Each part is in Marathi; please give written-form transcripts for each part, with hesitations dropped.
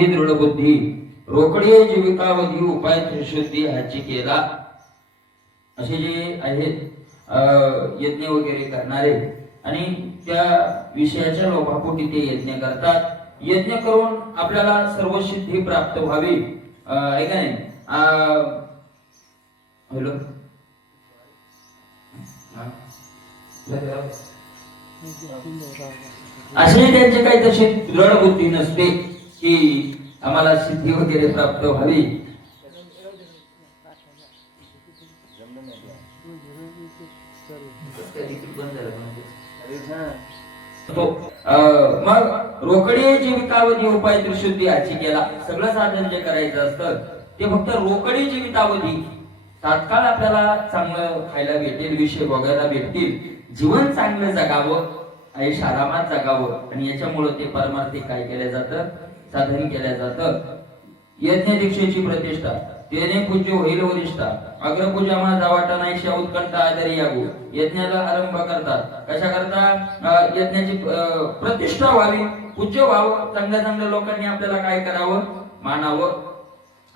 दृढ बुद्धी रोकडे जीविकावधी उपाय त्रिशुद्धी ह्याची केला. असे जे आहेत यज्ञ वगैरे करणारे आणि त्या विषयाच्या लोभापोटी ते यज्ञ करतात. यज्ञ करून आपल्याला सर्व सिद्धी प्राप्त व्हावी. आहे का नाही? हॅलो, असे त्यांचे काही तशी दृढ बुद्धी नसते की आम्हाला सिद्धी वगैरे प्राप्त व्हावी. मग रोकडी जीवितावधी उपाय त्रिशुद्धी याची केला. सगळं साधन जे करायचं असतं ते फक्त रोकडी जीवितावधी, तात्काळ आपल्याला चांगलं खायला भेटेल, विषय बघायला भेटतील, जीवन चांगलं जगावं, आयुष आरामात जगावं. आणि याच्यामुळे ते परमार्थिक काय केलं जातं, साधन केलं जातं. यज्ञ दीक्षेची प्रतिष्ठा तेने पूज्य होईल वरिष्ठा. अग्रपूजा माझा वाटा नाहीशा उत्कंठ आदरी यागो. यज्ञाला आरंभ करतात. कशा करता? यज्ञाची प्रतिष्ठा व्हावी, पूज्य व्हावं, चांगल्या चांगल्या लोकांनी आपल्याला काय करावं, मानावं.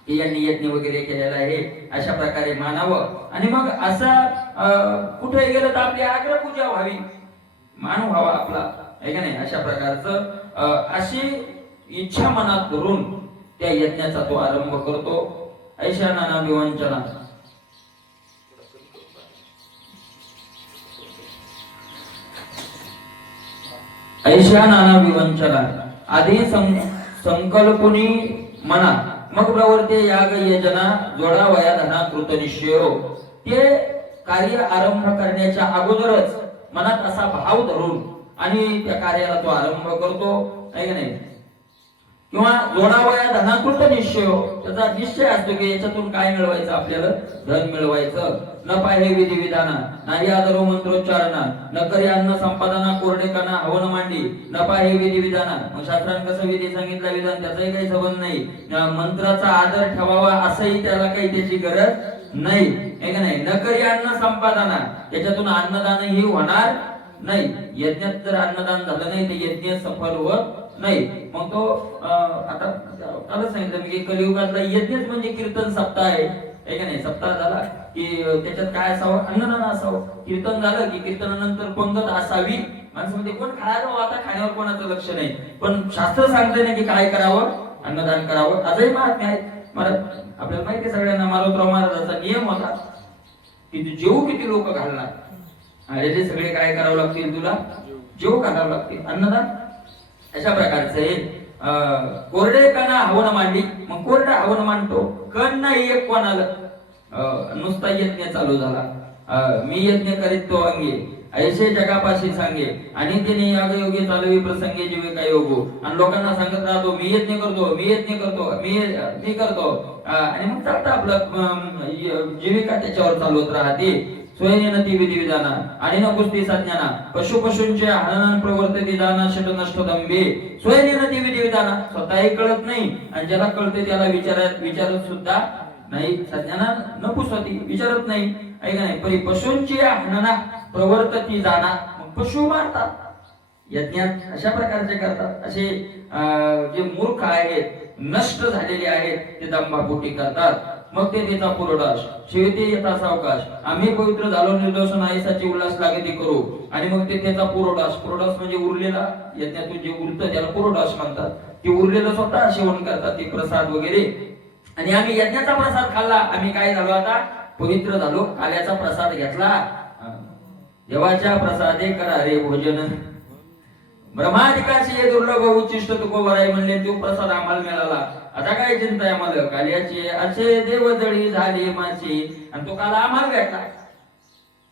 यांनी यज्ञ वगैरे केलेला आहे अशा प्रकारे मानावं. आणि मग असं कुठे गेलं तर आपली अग्रपूजा व्हावी, मान व्हावा आपला, आहे का नाही? अशा प्रकारचं अशी इच्छा मनात धरून त्या यज्ञाचा तो आरंभ करतो. ऐशा नाना विवंचना, ऐशा नाना विवंचना आधी संकल्पनी मना मग प्रवर्ते याग यजना जोडा वया धना कृत निश्चयो. ते कार्य आरंभ करण्याच्या अगोदरच मनात असा भाव धरून आणि त्या कार्याला तो आरंभ करतो, आहे का नाही? किंवा जोडावया धनाकृत निश्चय, त्याचा निश्चय असतो की याच्यातून काय मिळवायचं, आपल्याला धन मिळवायचं. न पाहे विधी विधाना नाही आदरो मंत्रोच्चारणा न करी अन्न संपादना कोरडे काना हवन मांडी. न पाहे विधी विधाना, मग शास्त्रानं कसं विधी सांगितलं, विधान त्याचाही काही संबंध नाही. मंत्राचा आदर ठेवावा असंही त्याला काही त्याची गरज नाही, आहे का नाही? न करी अन्न संपादना, त्याच्यातून अन्नदानही होणार नाही. यज्ञात जर अन्नदान झालं नाही तर यज्ञ सफल होत नाही. मग तो आता कालच सांगितलं मी की कलियुगातला यज्ञच म्हणजे कीर्तन सप्ताह आहे का नाही? सप्ताह झाला की त्याच्यात काय असावं, अन्नदान असावं. कीर्तन झालं की कीर्तनानंतर पंगत असावी. माणसं म्हणजे कोण खायला, आता खाण्यावर कोणाचं लक्ष नाही, पण शास्त्र सांगते ना की काय करावं, अन्नदान करावं. आजही महात्म्य आहे. मला आपल्याला माहिती आहे सगळ्यांना, मारुतराव महाराजांचा नियम होता की तू जेवू किती लोक घालणार, अरे ते सगळे काय करावं लागतील, तुला जेवू घालावं लागतील, अन्नदान. अशा प्रकारचे कोरडे कणा हवन मांडी. मग कोरडा हवन मांडतो, कण नाही एक कोणाला, नुसता यज्ञ चालू झाला. मी यज्ञ करीत तो अंगे ऐसे जगापाशी सांगे आणि तिने याग योगी चालवी प्रसंगे जीविका योगो. आणि लोकांना सांगत राहतो मी यज्ञ करतो, मी यज्ञ करतो, मी करतो. आणि मग चालतं आपलं जीविका त्याच्यावर चालवत राहते. स्वयनेन ती विधी विधाना आणि न कुस्ती संज्ञाना पशुपशूंचे हनन प्रवर्तती दाना शट नष्ट दंबे. स्वयनेन ती विधी विधाना, स्वतःही कळत नाही आणि ज्याला कळते त्याला विचारत सुद्धा नाही. संज्ञाना न पुसती, विचारत नाही, आहे का नाही? परी पशूंची हनना प्रवर्तती जाना, पशु मारतात यज्ञात, अशा प्रकारचे करतात. असे जे मूर्ख आहेत, नष्ट झालेले आहेत, ते दंभापोटी करतात. मग ते त्याचा पुरोडाश शिवते येता सावकाश आम्ही पवित्र झालो निर्दोष नाहीसाची उल्हास लागती करू. आणि मग ते त्याचा पुरोडाश, पुरोडाश म्हणजे उरलेला, यज्ञातून जे उरतं त्याला पुरोडाश म्हणतात. ते उरलेलं स्वतः सेवन करतात, ते प्रसाद वगैरे. आणि आम्ही यज्ञाचा प्रसाद खाल्ला, आम्ही काय झालो, आता पवित्र झालो, काल्याचा प्रसाद घेतला. देवाच्या प्रसादे करा रे भोजन, ब्रह्मादिकाशी दुर्लभ उच्चिष्ट तुकोबराय म्हणले, तो प्रसाद आम्हाला मिळाला. आता काय चिंता आहे आम्हाला काल्याची, असे देवजळी झाली माझी, आणि तो काल आम्हाला भेटला.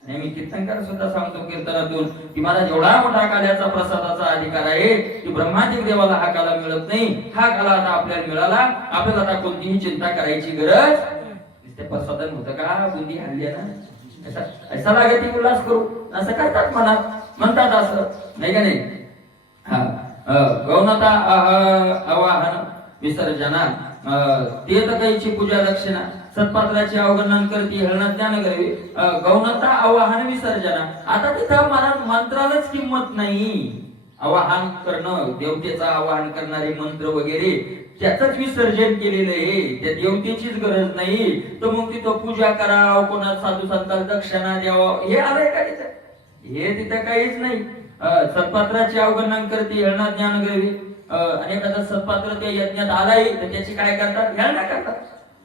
आणि मी कीर्तनकार सुद्धा सांगतो कीर्तनातून की मला जेवढा मोठा काल्याचा प्रसादाचा अधिकार आहे की ब्रह्मादिक देवाला हा काला मिळत नाही, हा काला आता आपल्याला मिळाला. आपल्याला आता कोणतीही चिंता करायची गरज. ते प्रसादन होतं का, बुंदी हल्ली ना, ऐसा लागे ती उल्हास करू, असं करतात म्हणतात, असं नाही का नाही? गौनता आवाहन विसर्जना ते तकाईची पूजा दक्षिणा सत्पात्राची अवगणन करती हळणा ज्ञान करवी गौनता आवाहन विसर्जना. आता तिथं मला मंत्रालाच किंमत नाही, आवाहन करणं, देवतेचं आवाहन करणारे मंत्र वगैरे त्याचंच विसर्जन केलेलं आहे. त्या देवतेचीच गरज नाही. तर मग तिथं पूजा करावं, कोणा साधू संतांना दक्षिणा द्यावं, हे आलंय का तिथं? हे तिथं काहीच नाही. सत्पात्राची अवगणना करते हेळना ज्ञान गरवी. आणि एखादा सत्पात्र त्या यज्ञात आलाय तर त्याची काय करतात? हेळना करतात.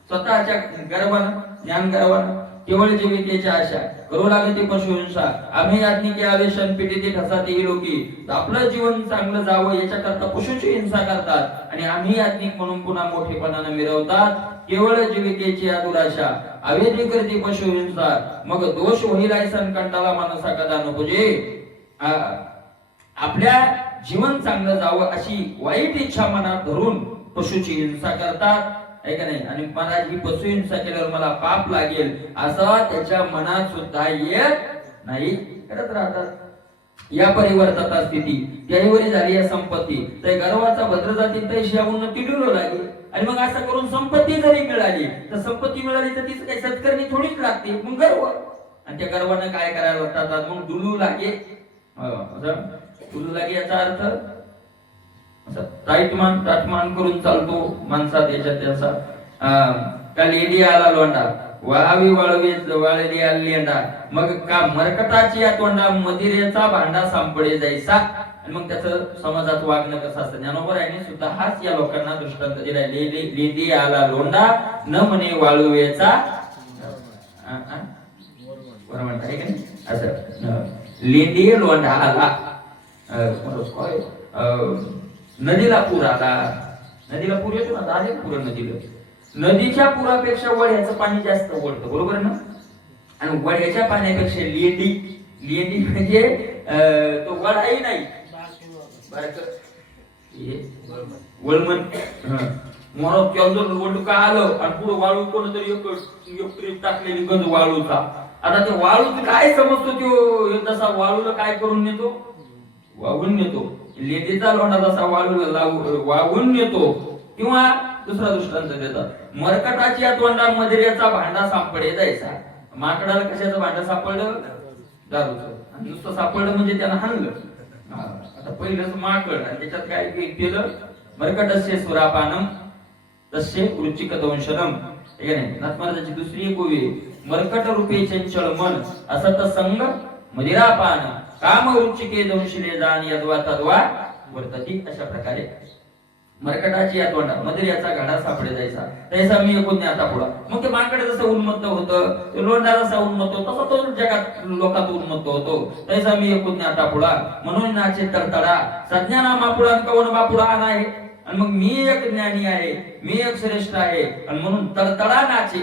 स्वतःच्या गर्वानं, ज्ञान गर्वानं, केवळ जीविकेच्या आशा करू लागते पशुहिंसा. आम्ही याज्ञिके आवेशन पिढीते ठसाते लोकी. आपलं जीवन चांगलं जावं याच्याकरता पशुची हिंसा करतात आणि आम्ही याज्ञिक म्हणून पुन्हा मोठेपणानं मिरवतात. केवळ जीविकेची दुराशा अवेदी करते पशुहिंसा. मग दोष होईल ऐसन कंटाला मानसा कदा नकोजे. आपल्या जीवन चांगलं जावं अशी वाईट इच्छा मनात धरून पशुची हिंसा करतात, आहे का नाही? आणि मला ही पशु हिंसा केल्यावर मला पाप लागेल असं त्याच्या मनात सुद्धा येत नाही, करत राहतात. या परिवर्तता स्थिती त्याहीवरी झाली या संपत्ती. तर गर्वाचा भद्रजाती तैशी उन्नती मिळू लागली. आणि मग असं करून संपत्ती जरी मिळाली तर संपत्ती मिळाली तर तीच काही सत्कर्मी थोडीच लागते. मग गर्व, आणि त्या गर्वानं काय करायला लागतात? मग डुलू लागे. डुलू लागे याचा अर्थ ताटमान करून चालतो माणसात याच्यात त्याचा. काल एडी आला लोंडा वाळवी वाळवी वाळली लेंडा. मग का मरकटाची या तोंडा मदिरेचा भांडा सांपडे जायचा. आणि मग त्याचं समाजात वागणं कसं असतं? ज्ञानोबा यांनी सुद्धा हाच या लोकांना दृष्टांत दिलाय. लेडी आला लोंडा न म्हणे वाळूवेचा म्हणताय का नाही? असं लेडी लोंढा आला, नदीला पूर आला. नदीला पूर येतो ना, आले पूर नदीला. नदीच्या पुरापेक्षा वड्याचं पाणी जास्त ओढतं, बरोबर ना? आणि वड्याच्या पाण्यापेक्षा लेंडी म्हणजे तो वडाही नाही, वळमन वळू का आलं आणि पुढे वाळू कोणतरी एक ट्रीप टाकलेली गंज वाळूचा. आता ते वाळूच काय समजतो तो? तसा वाळूला काय करून नेतो? वाहून नेतो. लेडीचा लोंढा जसा वाळूला वाहून नेतो. किंवा दुसरा दृष्टांत देतात, मरकटाची या तोंडा मदिरेचा भांडा सांपडे जायचा. माकडाला कशाचं भांडा सापडलं? दारूचं. आणि नुसतं सापडलं म्हणजे त्यानं हाणलं. आता पहिलंच माकड, आणि त्याच्यात काय केलं? मरकटस्य सुरापानम तस्य रुचिक दंशनम. ठीक आहे नाही? नाथमार्गाची दुसरी एक ओवी, मरकट रूपे चंचल मन असत संग मदिरापान काम रुचिके दंशिले जाण यद्वा तद्वा वर्तती. अशा प्रकारे मरकटाची या तोंडा मदिरेचा घडा सापडे जायचा. तैसा मी एकूण आता पुढा. मग ते माकड जसं उन्मत्त होतं, ते लोंढा जसा उन्मत्त होतो, तसा तो जगात लोकात उन्मत्त होतो. तैसा मी एकूण आता पुढा म्हणून नाचे तडतडा सज्ञाना मापुडा कवन बापुडा नाही. आणि मग मी एक ज्ञानी आहे, मी एक श्रेष्ठ आहे, आणि म्हणून तडतडा नाचे.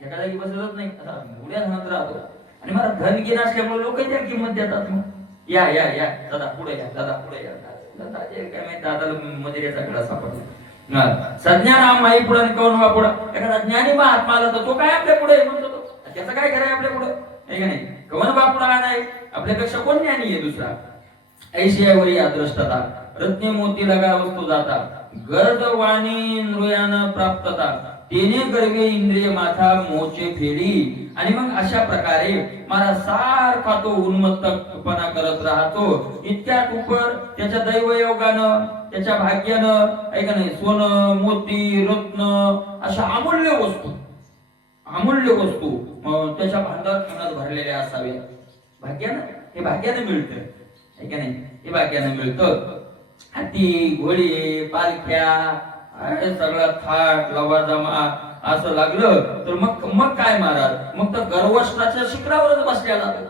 एका जागी बसतच नाही, असा उड्या म्हणत राहतो. आणि मला धन घेणं असल्यामुळे लोक त्या किंमत देतात. मग या या या दादा पुढे या, दादा पुढे या. दादाला मदिरेचा घडा सापडला. सज्ञान माई पुढे कौन वा पुढे. एखादा ज्ञानी महात्मा आला तर तो काय आपल्या पुढे म्हणतो? त्याचं काय कराय आपल्या पुढे? आहे का नाही? कवन बापुडा नाही, आपल्यापेक्षा कोण ज्ञानी आहे दुसरा? ऐशियावरी अदृष्टता रत्ने मोती लगा वस्तू जाता गर्द वाणी नृयान प्राप्तता तेने गर्वे इंद्रिय माथा मोचे फेडी. आणि मग अशा प्रकारे मला सारखा तो उन्मत्तपणा करत राहतो. इतक्यात उपर त्याच्या दैवयोगानं, त्याच्या भाग्यानं, ऐका नाही, सोनं मोती रत्न अशा अमूल्य वस्तू त्याच्या भांडारात भरलेल्या असाव्या. भाग्यानं, हे भाग्यानं मिळतं, ऐका नाही, हे भाग्यानं मिळतं. हाती घोडी पालख्या सगळा थाट लवाजमा असं लागलं तर मग काय महाराज? मग तर गर्वष्टाच्या शिखरावरच बसल्या जातो.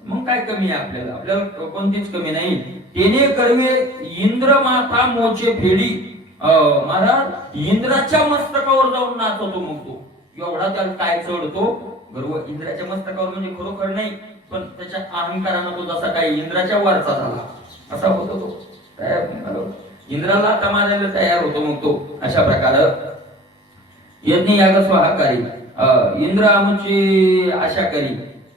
मग काय कमी आहे आपल्याला? आपल्याला कोणतीच कमी नाही. तेने कर्वे इंद्र माथा मोचे फेडी. महाराज इंद्राच्या मस्तकावर जाऊन नाचतो. मग तो एवढा त्याला काय चढतो गर्व. इंद्राच्या मस्तकावर म्हणजे खरोखर नाही, पण त्याच्या अहंकारानं तो जसा काय इंद्राच्या वरचा झाला असा होतो तो. इंद्राला तमाजायला तयार होतो मग तो. अशा प्रकारे यज्ञ याग स्वाहाकारी इंद्र आमची आशा करी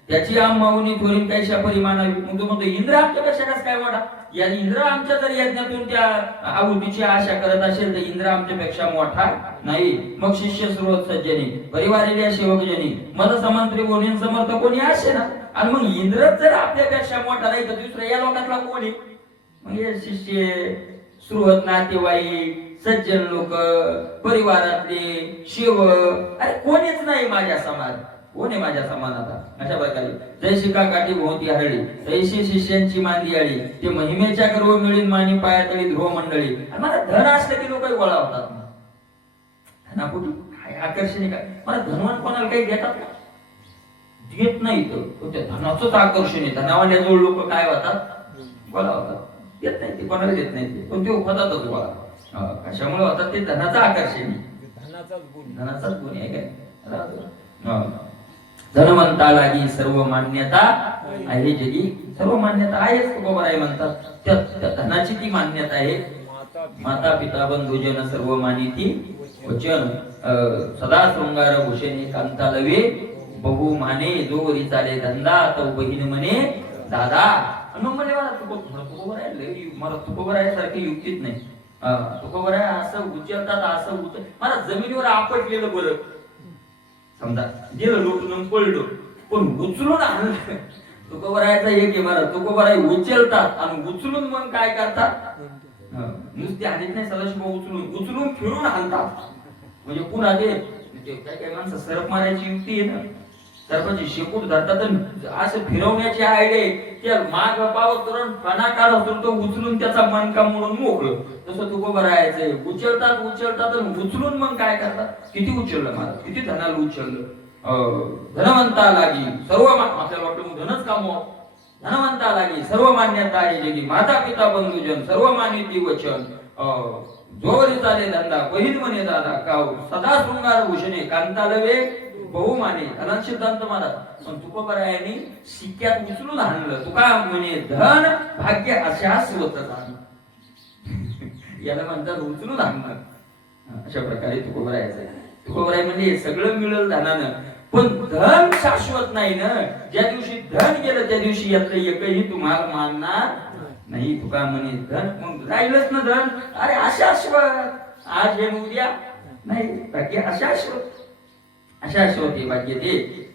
त्याची आम माऊनी थोरी कैशा परिमाणावी. मग तो म्हणतो इंद्र आमच्यापेक्षा कसं काय मोठा? या इंद्र आमच्या जर यज्ञातून त्या आहुतीची आशा करत असेल तर इंद्र आमच्यापेक्षा मोठा नाही. मग शिष्य स्रोत सज्जनी परिवारेल्या सेवकजनी मद समंत्री कोणी समर्थ कोणी असे ना. आणि मग इंद्र जर आपल्यापेक्षा मोठा नाही तर दुसऱ्या या लोकातला कोणी? मग हे शिष्य सुहृद नातेवाईक सज्जन लोक परिवारातले सेवक अरे कोणीच नाही माझ्या समान. कोण आहे माझ्या समान आता? अशा प्रकारे जैशी का काठी भोवती हरळी तैशी शिष्यांची मांदी आली ते महिमेच्या गर्व मिळून मानी पायातळी ध्रुव मंडळी. आणि मला धन असलं की लोक गोळा होतात. धनापुटी काय आकर्षण काय? मला धनवान कोणाला काही देतात का? देत नाही. तर त्या धनाचंच आकर्षण आहे. धनावाल्याजवळ लोक काय होतात? गोळा होतात. देत नाही ते कोणाला देत नाही ते पण ते होतातच गोळा. कशामुळे होतात? ते धनाचं आकर्षण धनाचाच गुण आहे काय? धनवंता लागी सर्व मान्यता आहे जगी. सर्व मान्यता आहेच बरोबर आहे म्हणतात. त्या धनाची ती मान्यता आहे. माता पिता बंधुजन सर्व मानिती वचन सदा शृंगार भूषणे कांता लवे बहु माने जोवरी चाले धंदा तो बहीण म्हणे दादा. मग म्हणे मला तुकोबर आहे मला तुकोबर आहे सारखी युक्तीच नाही. तुकोबर आहे असं उचलतात असं मला जमिनीवर आपटलेलं बरं. समजा गेलं लुटून पडलो पण उचलून आणलं. तुकोबरायचा एक आहे मला. तुकोबराय उचलतात आणि उचलून मग काय करतात? नुसते आणत नाही सदाशिव उचलून फिरून आणतात. म्हणजे पुन्हा ते काय काय माणसं सरप मारायची युक्ती आहे ना. सरपाची शेपूट धरतात असं फिरवण्याची आयडिया. त्या माग पाव करून फणा काढ तो उचलून त्याचा मनका म्हणून मोकळं. तसं तुकोबरायचंय. उचलतात आणि उचलून मग काय करतात? किती उचललं मला? किती धनाला उचललं? धनवंता लागी सर्व आपल्याला वाटतं धनच कामव. धनवंता लागी सर्व मान्यता आहे जगी माता पिता बंधुजन सर्व मानिती वचन जोवरी चाले धंदा बहीण म्हणे दादा काव सदा शृंगार भूषणे कांता लवे बहु माने. धन सिद्धांत मला पण तुकोबरायांनी शिक्क्यात उचलून आणलं. तुका म्हणे धन भाग्य अशाश्वत याला म्हणतात उचलून आणणं. अशा प्रकारे तुकोबरायचं. तुकोबराय म्हणजे सगळं मिळेल धनानं पण धन शाश्वत नाही ना. ज्या दिवशी धन गेलं त्या दिवशी यातलं एकही तुम्हाला मानणार नाही. तुका म्हणे धन मग राहिलंच ना धन. अरे अशाश्वत आज हे उद्या नाही भाग्य अशाश्वत. अशाश्वत हे भाग्य ते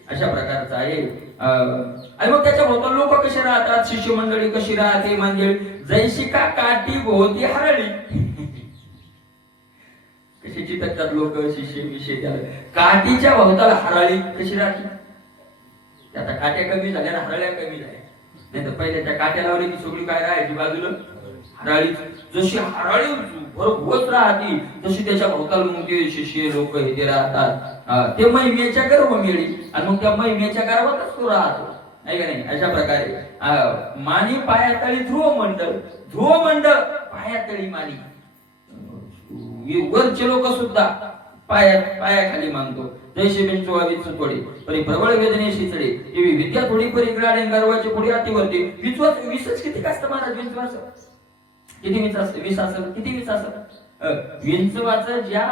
अशा प्रकारचं आहे. आणि मग त्याच्या भोवताल लोक कसे राहतात? शिष्यमंडळी कशी राहते? म्हणजे जैशी का काठी भोवती हरळी. कशी चितकतात लोक शिष्य विषय काठीच्या भोवताला हरळी कशी राहते? आता काट्या कमी झाल्या ना हरळ्या कमी झाल्या. नाही तर पहिले त्या काट्या लावली की सगळी काय राहायची बाजूला हरळी. जशी हरळी भरघोस राहती तशी त्याच्या भोवताल मोठे शिष्य लोक हे ते राहतात. ते महिमेच्या गर्व मिळी आणि मग त्या महिमेच्या गर्वातच तो राहतो नाही का नाही. अशा प्रकारे मानी पायातळी ध्रुव मंडळ पायातळी मानी. वरचे लोक सुद्धा पायाखाली मानतो. जैसे बिंचवावीच थोडी परी प्रबळ वेदनेशी चढे एवी विद्या थोडी परी ग्राडे गर्वाची पुढे अतिवरती. विसच किती असतं महाराज? विंचवाच किती विच असतं? विष असं किती विष असतं? विंचवाचं ज्या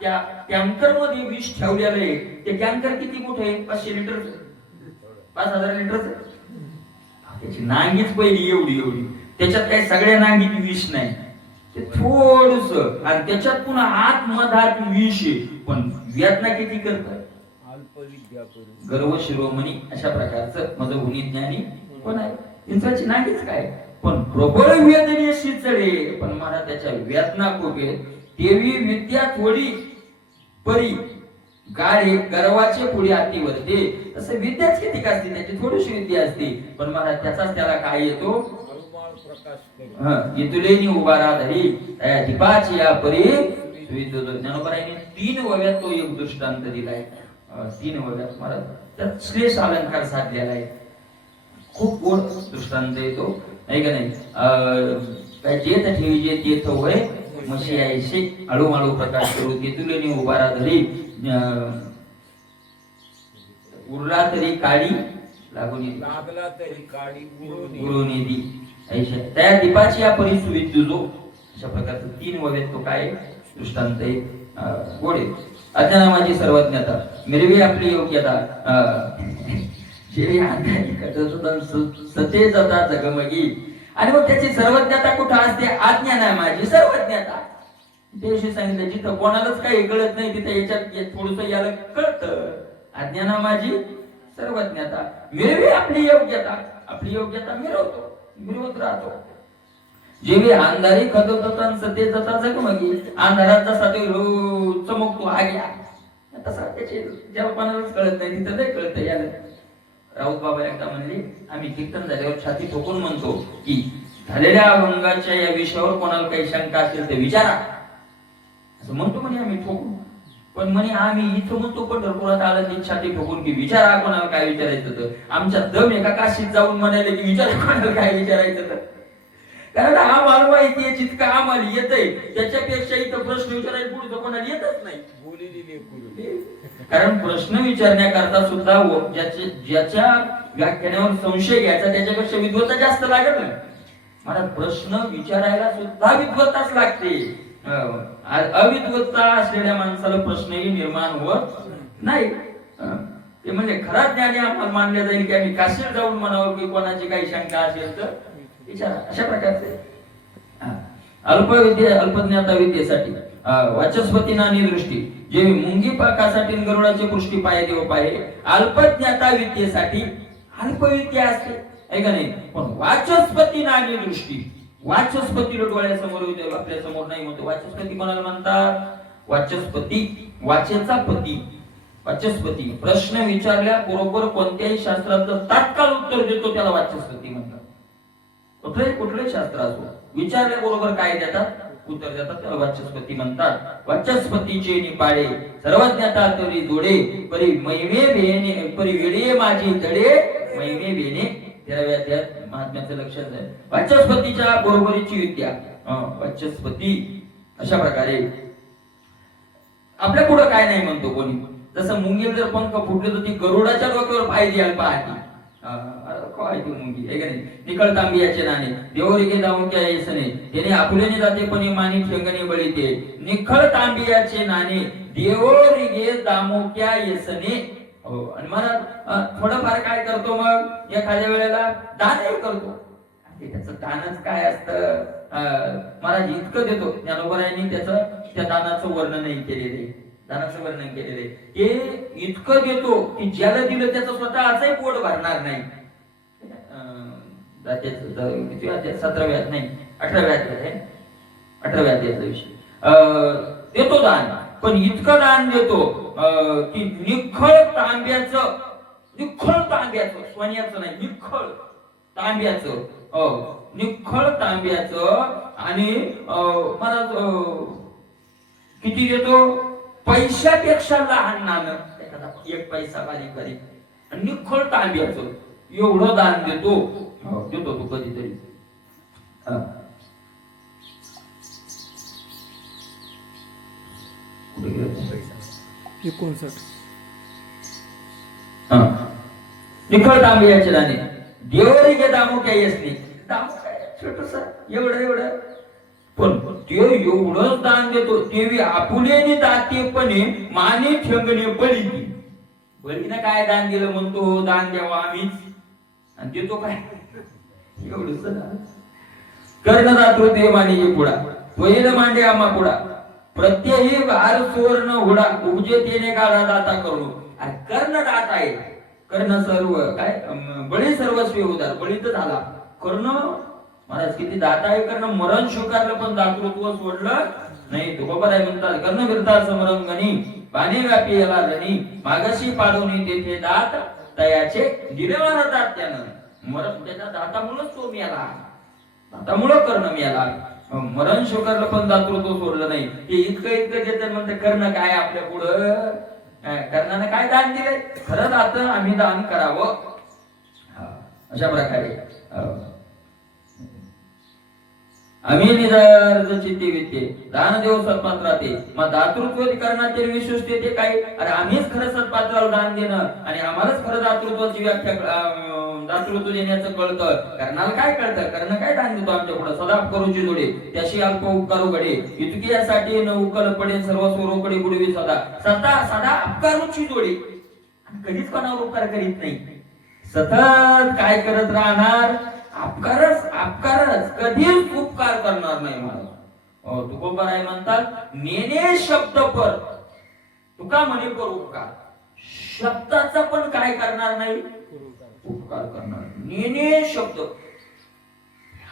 त्या टँकर मध्ये विष ठेवलेलं आहे ते टँकर किती मोठे आहे? 500 लिटरचं 5000 लिटरचं. त्याची नांगीच पहिली एवढी त्याच्यात काही सगळ्या नांगीत विष नाही. ते थोडस आणि त्याच्यात पुन्हा आतमधात विष आहे पण वेदना किती करतात? गर्व शिरोमणी. अशा प्रकारचं माझं गुणी ज्ञानी कोण आहे? इंद्राची नागीच काय पण प्रबळ वेदनेशी चढे पण मला त्याच्या वेदना खूप आहे. देवी विद्या थोडी परी गाडी गर्वाचे पुढे आती वरते. तसं विद्याच किती असते? त्याची थोडीशी विद्या असते पण मला त्याचाच त्याला काय येतो? इतुलेनी उभारा धरी दीपाची या परी ज्ञानोबरायांनी 3 वव्यात तो एक दृष्टांत दिलाय. 3 वव्यात मला त्यात श्लेष अलंकार साधलेला आहे. खूप गोड दृष्टांत येतो नाही का नाही. काय जेत ठेवी जे तेथ होय मशी आयशी हळूहळू प्रकाश करू तेतुलेनी उभारा धरी उरला तरी काळी लागला तरी काळी गुरु निधी ऐशा त्या दीपाची या परिस्थितीत जो अशा प्रकारचं 3 वव्यात तो काय दृष्टांत आहे. गोडे अज्ञानामाची सर्वज्ञता मिरवी आपली योग्यता सते जाता जगमगी. आणि मग त्याची सर्वज्ञता कुठं असते? अज्ञानामाची सर्वज्ञता. त्याविषयी सांगितलं जिथं कोणालाच काही कळत नाही तिथं याच्यात थोडस याला कळतं. अज्ञानामाची सर्वज्ञता मिरवी आपली योग्यता मिरवत राहतो. जेवी अंधारी खदवतात सत्य जातात मग अंधारात जसा ते चमकतो आग्या तसा त्याचे जेव्हा कोणालाच कळत नाही तिथं नाही कळत याला. राऊत बाबा एकदा म्हणले आम्ही कीर्तन झाल्यावर छाती ठोकून म्हणतो की झालेल्या अभंगाच्या या विषयावर कोणाला काही शंका असेल तर विचारा असं म्हणतो म्हणे आम्ही ठोकून. पण म्हणे आम्ही इथं म्हणतो पंढरपुरात आलं की छाती ठोकून की विचारा कोणाला काय विचारायचं तर आमच्या दम एका काशीत जाऊन म्हणाले की विचारा कोणाला काय विचारायचं तर. कारण आम्हाला माहिती आहे जितकं आम्हाला येतंय त्याच्यापेक्षा इथं प्रश्न विचारायला पुढे कोणाला येतच नाही. कारण प्रश्न विचारण्याकरता सुद्धा ज्याच्या व्याख्यानावर संशय घ्यायचा त्याच्यापेक्षा विद्वत्ता जास्त लागत नाही. मला प्रश्न विचारायला सुद्धा विद्वत्ताच लागते. अविद्वत्ता असलेल्या माणसाला प्रश्नही निर्माण होत नाही. ते म्हणजे खरा ज्ञानी आम्हाला मानले जाईल की आम्ही काशीत जाऊन म्हणावं की कोणाची काही शंका असेल तर विचारा. अशा प्रकारचे अल्पविद्या अल्पज्ञाता विद्येसाठी वाचस्पती नानी दृष्टी जे मुंगी पाकासाठी गरुडाचे पृष्ठी पाय देव पाय अल्पज्ञाता विद्येसाठी अल्पविद्या असते आहे का नाही. पण वाचस्पती नानी दृष्टी वाचस्पती डोळ्यासमोर आपल्या समोर नाही म्हणतो. वाचस्पती कोणाला म्हणतात. वाचस्पती वाचेचा पती वाचस्पती प्रश्न विचारल्या बरोबर कोणत्याही शास्त्राचं तात्काळ उत्तर देतो त्याला वाचस्पती म्हणतात. कुठलंही शास्त्र असो विचारल्याबरोबर काय देतात उत्तर देतात त्याला वाचस्पती म्हणतात. वाचस्पतीचे निपाडे सर्वज्ञता तरी जोडे परी महिमे बेने परी वेडे माझी तडे महिमे बेने 13व्या अध्यायात महात्म्याचं लक्षात आहे. वाचस्पतीच्या बरोबरीची विद्या वाचस्पती. अशा प्रकारे आपल्या पुढे काय नाही म्हणतो कोणी. जसं मुंगीला जर पंख फुटले तर ती गरुडाच्या डोक्यावर पाय द्यायला पाहते. काय ती मुंगी आहे का नाही. निकळ तांबियाचे नाणे देवरिगे दामुक्या येसने त्याने आपुलेने जाते पण मानी ठेंगणे बळीते निखळ तांबियाचे नाणे देवरिगे दामुक्या येसने. हो आणि मला थोडंफार काय करतो मग एखाद्या वेळेला दानही करतो. त्याचं दानच काय असतं महाराज इतकं देतो. ज्ञानोबरायांनी त्याचं त्या दानाचं वर्णनही केलेले दानाचं वर्णन केलेले हे इतकं देतो की ज्याला दिलं त्याचं स्वतःचंही पोट भरणार नाही. किती अध्याय 17व्या नाही 18व्या अध्याय 18व्या अध्यायाचा विषय देतो दान. पण इतकं दान देतो की निखळ तांब्याचं सोन्याचं नाही निखळ तांब्याचं निखळ तांब्याचं आणि मला किती देतो पैशापेक्षा लहान नाणं एखादा 1 पैसा बारीक बारीक आणि निखळ तांब्याचं एवढं दान देतो देतो तू कधीतरी. निखळ तांब्याचे दाणे देवरिगे दामुक्या येसने छोटस एवढं पण ते एवढंच दान देतो. देवी आपुलेने दातेपणे माने ठेंगणे बळी बळीनं काय दान दिलं म्हणतो दान द्यावा आम्हीच आणि देतो काय एवढंच दान. कर्णदातृ देव माने पुढा त्वयेल मांडे आम्हा पुढा प्रत्येही भार सुवर्ण हुडा उपजे तेने काढा दाता करू. कर्णदात आहे कर्ण सर्व काय बळी सर्वस्वी उदार बळी तर झाला. कर्ण महाराज किती दाता आहे. कर्ण मरण स्वीकारलं पण दातृत्व सोडलं नाही. तुकोबर आहे म्हणतात कर्ण विरता समरम गणी पाणी व्यापी याला रणी मागाशी पाडवणी तेथे दात तयाचे दिलेवान दात त्यानं मरण त्याच्या दातामुळेच तो मिळाला. दातामुळं कर्ण मिळाला. मरण स्वीकारलं पण दातृत्व सोडलं नाही. ते इतकं देतात म्हणते कर्ण काय आपल्या पुढं कर्णाने काय दान दिले खरं दात आम्ही दान करावं. अशा प्रकारे आम्ही निदार चित्ती विद्ये दान देव सत्पात्र राहते मग दातृत्व करण्याचे विशिष्ट ते काय. अरे आम्हीच खरं सत्पात्राला दान देणं आणि आम्हालाच खरं दातृत्वाची व्याख्या दातृत्व देण्याचं कळतं. कर्णाला काय कळतं. कर्ण काय दान देतो आमच्या पुढे सदा करूची जोडे त्याशी अल्प उपकारू घडे इतकी यासाठी न उकल पडे सर्व स्वरूपकडे बुडवी सदा सदा अपकारूची जोडे. कधीच कोणावर उपकार करीत नाही. सतत काय करत राहणार अपकारच कधीच उपकार करणार नाही. मला तुकोबर आहे म्हणतात नेने शब्द पर तुका म्हणे पर उपकार शब्दाचा पण काय करणार नाही उपकार करणार. नेने शब्द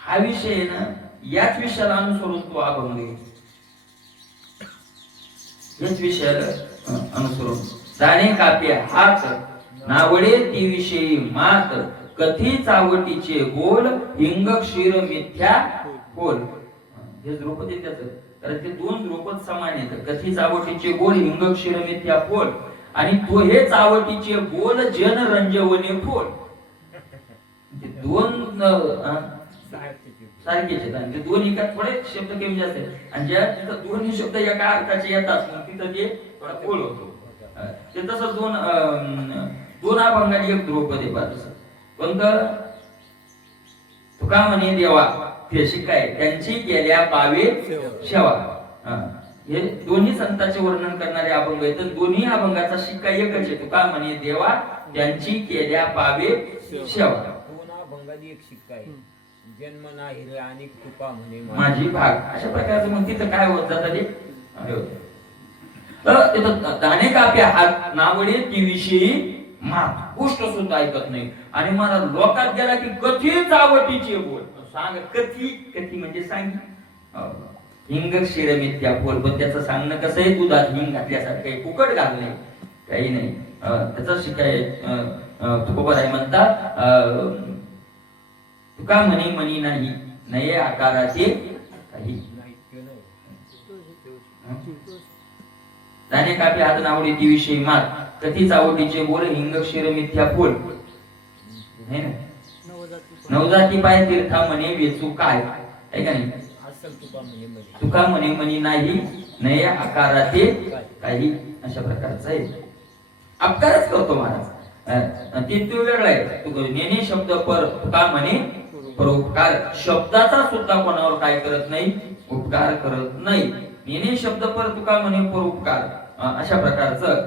हा विषय ना याच विषयाला अनुसरून तो अभंग आहे. याच विषयाला अनुसरून जाणे कापे हात नावडे ती विषयी मात कथी चावटीचे बोल हिंग क्षीर मिथ्या बोल. हे द्रौपदी त्याचं, कारण ते दोन द्रौपद समान आहेत. कथी चावटीचे बोल हिंग क्षीर मिथ्या बोल आणि तो हे चावटीचे बोल जन रंजवणे बोल. ते दोन सारखेच आहेत आणि ते दोन एका थोडे शब्द कमी जास्त आहेत आणि ज्या तिथं दोन्ही शब्द एका अर्थाचे येतात मग तिथं ते थोडा बोल होतो. ते तसं दोन अभंगाने एक द्रौपदी पाहत. पण तुका म्हणे देवा ते शिकाय त्यांची गेल्या पावे शेवा. हे दोन्ही संतांचे वर्णन करणारे अभंग आहेत. दोन्ही अभंगाचा शिक्का एकच आहे. तुका म्हणे देवा त्यांची केल्या पावे शेवा. दोन अभंगाची एक शिक्का आहे. जन्म नाही आणि कृपा म्हणे माझी भाग. अशा प्रकारचं मग तिथं काय होत जातं ते तिथं दाणे काप्या हात नावडे ती विषयी माप गोष्ट सुद्धा ऐकत नाही. आणि मला लोकात गेला की कथी चावटीचे बोल. सांग कथी, कथी म्हणजे सांग. हिंग क्षीर मिथ्या बोल. पण त्याचं सांगणं कसं आहे, दुधात हिंग घातल्यासारखं काही फुकट घालणे काही नाही. त्याचा शिकाय तुकोबाराय म्हणतात तुका म्हणे मनी नाही नये आकाराचे काही. दाणे कापे हात नावडी ती विषयी मात कथी चावटीचे बोल हिंग क्षीर मिथ्या बोल. नवजाती पाय तीर्था म्हणे वेचू काय आहे का नाही. तुका म्हणे मनी नाही नये आकाराचे काही. अशा प्रकारचा आहे अपकारच करतो महाराज. ते तो वेगळा आहे. नेणे शब्द पर तुका म्हणे परोपकार. शब्दाचा सुद्धा कोणावर काय करत नाही, उपकार करत नाही. नेणे शब्द पर तुका म्हणे परोपकार. अशा प्रकारचं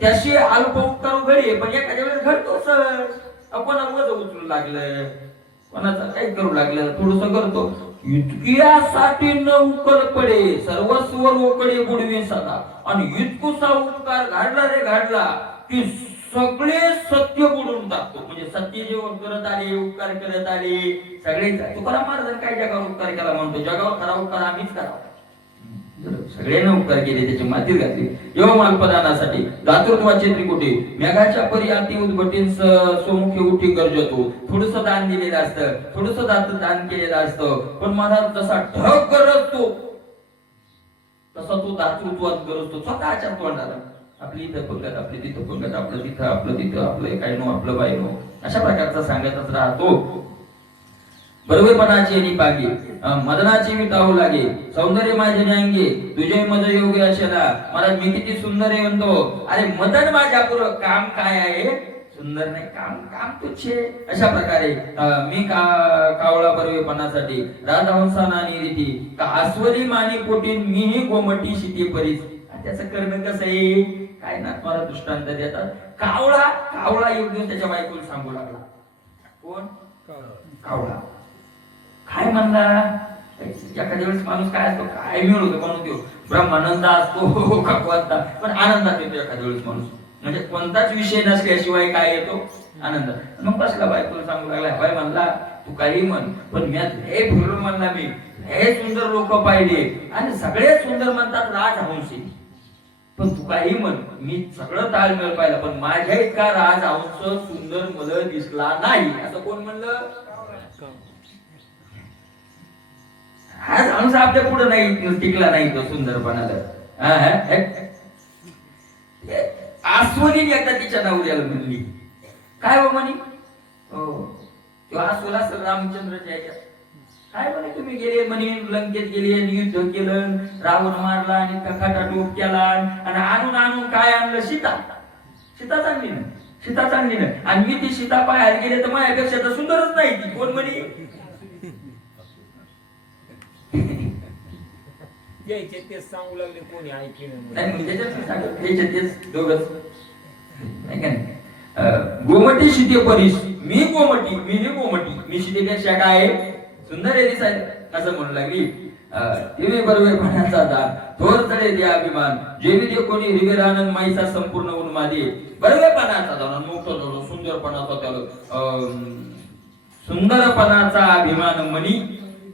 त्याशी अल्प उपकार घडी पण एखाद्या वेळेस घडतो सर. कोणा वज उचलू लागलं, कोणाचं काही करू लागलं, थोडस करतो. इतक्यासाठी न उकल पडे सर्वस्व रोकडे बुडवे सदा. आणि इतकुसा उपकार घडला रे घडला की सगळे सत्य बुडून टाकतो. म्हणजे सत्य जे करत आले उपकार करत आले सगळे. तुकाराम महाराज काय जगावर उपकार केला म्हणतो, जगावर खरा उपकार आम्हीच करावा. सगळ्यांना उपकार केले त्याची मातीत घातली. एवढं मालपदानासाठी दातृत्वाचे त्रिकुटी मेघाच्या परी अति उद्भटीन सोमुखी उठी गरजतो. थोडस दान दिलेलं असतं, थोडस दान केलेलं असतं. पण मला जसा ढग गरजतो तसा तो दातृत्वात गरजतो स्वतःच्या तोंडाला. आपली इथं पंगत, आपली तिथं पंगत, आपलं तिथं आपलं तिथं आपलं काय नो आपलं बाय नो अशा प्रकारचा सांगतच राहतो. बरोबरपणाची निपागी मदनाची विटावू लागे सौंदर्य माझे अंगे तुझे मद योगी अशेला. मला मी किती सुंदर आहे म्हणतो. अरे मदन माझ्या पुर काम काय आहे, सुंदर नाही काम काम तुझे. अशा प्रकारे मी कावळा बरोबरपणासाठी राजहंसाना रीती का अस्वली मानी पोटी मीही गोमटी शिती परीस. त्याचं करणं कसं आहे काय ना मला दृष्टांत देतात. कावळा एक दिवस त्याच्या बायकोला सांगू लागला. कोण कावळा काय म्हणला. एखाद्या वेळेस माणूस काय असतो काय मिळवतो म्हणून देऊ ब्रह्मानंद असतो का कोणता पण आनंदात येतो एखाद्या वेळेस माणूस. म्हणजे कोणताच विषय नसल्याशिवाय काय येतो आनंद. मग बसला बायकोला सांगू लागला बाय म्हणला तू काही म्हण पण मी हे फिरलो म्हणला मी हे सुंदर लोक पाहिले आणि सगळे सुंदर म्हणतात राजहंसी. पण तू काही म्हण मी सगळं ताळमेळ पाहिलं पण माझ्या इतका राजहंस सुंदर मला दिसला नाही. असं कोण म्हणलं. आज हंस आपल्या पुढे नाही टिकला नाही तो सुंदरपणाला. आस्वलीने एकदा तिच्या नवऱ्याला म्हणली काय हो म्हणे तो आस्वल असं रामचंद्रच्या याच्यात काय म्हणे तुम्ही गेले म्हणे लंकेत गेले युद्ध केलं रावण मारला आणि खटाटोप केला आणि आणून काय आणलं सीता. सीता चांगली ना सीता चांगली ना आणि मी ती सीता पाहायला गेले तर माझ्यापेक्षा तर सुंदरच नाही ती. कोण म्हणे तेच सांगू लागले कोणी ऐकलं गोमटी शिते परीस मी गोमटी मी शितेपेक्षा काय सुंदर आहे दिसायला असं म्हणू लागली. तिने बरोबरपणाचा दान थोर तळे दे अभिमान जेवी दे कोणी रिवेरानंद माईचा संपूर्ण उन्मादी. बरोबरपणाचा दान मोठं झालं सुंदरपणाचा त्याला सुंदरपणाचा अभिमान मनी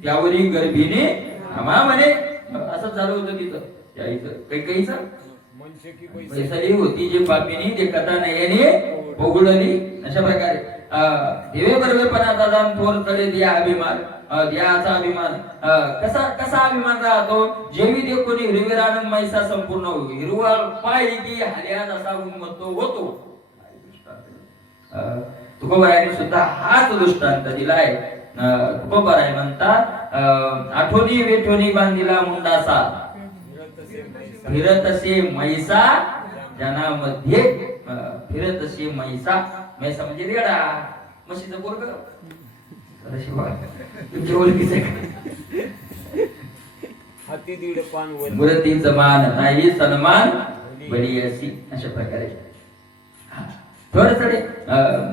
त्यावरी गर्भीने आम्हा म्हणे. असंच झालं होतं तिथं त्याईचं कैकईचं. वैसली होती जी पापिनी ते कथा नयने पोगुळली. अशा प्रकारे देवे बरोबरपणाचा जाण थोर तळे द्या अभिमान. द्याचा अभिमान कसा कसा अभिमान राहतो. जेवी दे कोणी हिरवीर आनंद मैसा संपूर्ण हिरवा पाय की हल्यात असा उन्मत्तो होतो. तुकोबारायांनी सुद्धा हाच दृष्टांत दिलाय. तुकोबाराय म्हणतात आठवणी वेठोनी बांधिला मुंडासा फिरतसे मैसा जनामध्ये. फिरतसे मैसा. मैसा म्हणजे रेडा म्हशीचं पोरग. हाती दीड पान मूर्तीचं मान नाही सन्मान बळी अशी. अशा प्रकारे थोडे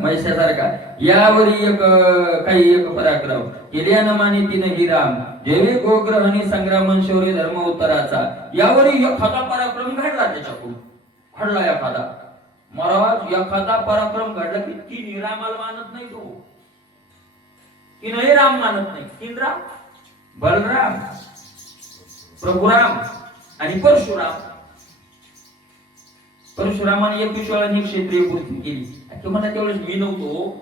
मैशासारखा यावरी एक काही एक पराक्रम केल्यान माने तिने राम जेवे गोग्रहणी संग्रामन शौर्य धर्म उत्तराचा. यावरी एखादा पराक्रम घडला त्याच्याकडून. घडला एखादा महाराज एखादा पराक्रम घडला की ती रामाला मानत नाही. तो तीनही राम मानत नाही. तीन राम बलराम प्रभुराम आणि परशुराम. परशुरामाने 21 वेळांनी क्षेत्रीय पूर्ती केली. मला त्यावेळेस मी नव्हतो.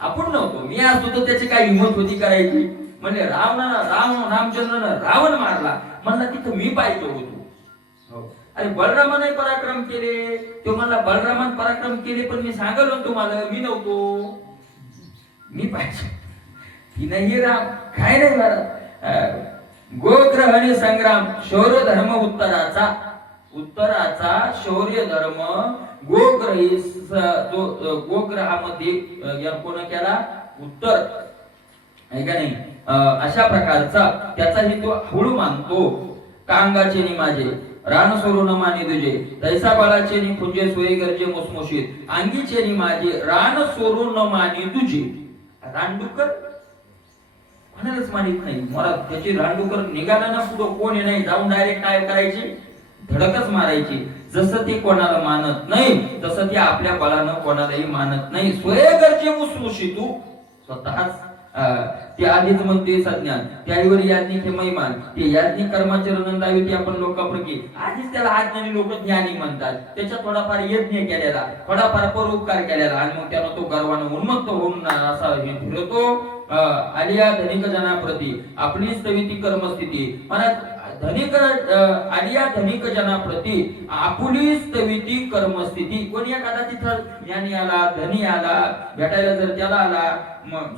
आपण नव्हतो. मी असतो तर त्याची काय हिंमत होती करायची. म्हणजे रामचंद्रनं रावण मारला म्हणला तिथं मी पाहिजे होतो. अरे बलरामाने पराक्रम केले. तो म्हणला बलरामान पराक्रम केले पण मी सांगलो तुम्हाला मी नव्हतो. मी पाहिजे. तिनही राम काय नाही भारत. गोग्रहणी संग्राम शौर्य धर्म उत्तराचा. उत्तराचा शौर्य धर्म गोग्रही गोग्रहामध्ये कोण केला उत्तर आहे का नाही. अशा प्रकारचा त्याचाही तो हळू मानतो. कांगाचे नि माझे रान सोडू न माने तुझे तैसा बाळाचे नि पुंजे सोयी गरजे मोसमोशीत. अंगीचे नि माझे रान सोडू न माने तुझे. रानडुकर कोणालाच मानित नाही. मला त्याची रानडुकर निघाला ना पुढं कोणी नाही जाऊन डायरेक्ट काय करायची धडकच मारायची. जसं ते कोणाला मानत नाही तसं ते आपल्या बळानं कोणालाही मानत नाही. स्वयगरजे मुसमुशी तू स्वतःच ते आधीच म्हणते सज्ञान त्यावर याज्ञिक हे महिमान. ते याज्ञिक कर्माचरण दावी आपण लोकांप्रती आधीच त्याला आज्ञानी लोक ज्ञानी म्हणतात. त्याच्यात थोडाफार यज्ञ केलेला थोडाफार परोपकार केलेला आणि मग त्याला तो गर्वानं उन्मत्त होऊन असा हे फिरतो. आलिया धनिक जनाप्रती आपली स्तविती कर्मस्थिती. म्हणा धनिक आलिया धनिक जनाप्रती आपुली स्तविती कर्मस्थिती. कोणी एखादा तिथं ज्ञानी आला धनी आला भेटायला जर त्याला आला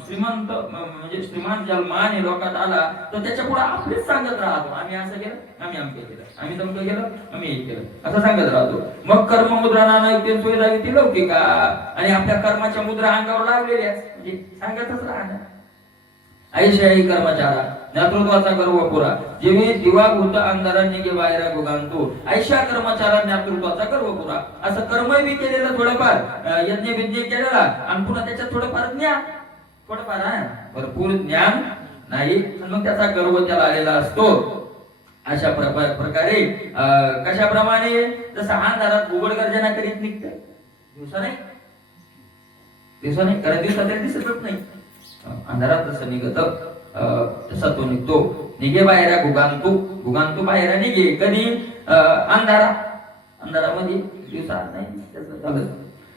श्रीमंत म्हणजे श्रीमान जन्मान लोकात आला तर त्याच्या पुढे आपलेच सांगत राहतो. आम्ही असं केलं आम्ही आमके केलं आम्ही तमकं केलं आम्ही हे केलं असं सांगत राहतो. मग कर्म मुद्रा नाना सोय जावी ती लौकिका. आणि आपल्या कर्माच्या मुद्रा अंगावर लावलेल्या म्हणजे सांगतच राहणार. ऐशाही कर्मचारा नेतृत्वाचा गर्व पुरा जेवी दिवाभूत अंधारांनी गे बाहेर गुगांतो. ऐशा कर्मचारा नेतृत्वाचा गर्व पुरा. असं कर्म बी केलेलं थोडंफार यज्ञ विज्ञ केलेला आणि पुन्हा त्याच्यात थोडंफार ज्ञान थोडंफार भरपूर ज्ञान नाही मग त्याचा गर्व त्याला आलेला असतो. अशा प्रकारे कशाप्रमाणे जसं अंधारात उघड गर्जना करीत निघत दिवसा नाही कारण दिवसा तरी दिसतच नाही. अंधारात जसं निघत तसा तो निघतो. निघे बाहेर गुगांतू बाहेर निघे कधी अंधारामध्ये दिवसा नाही.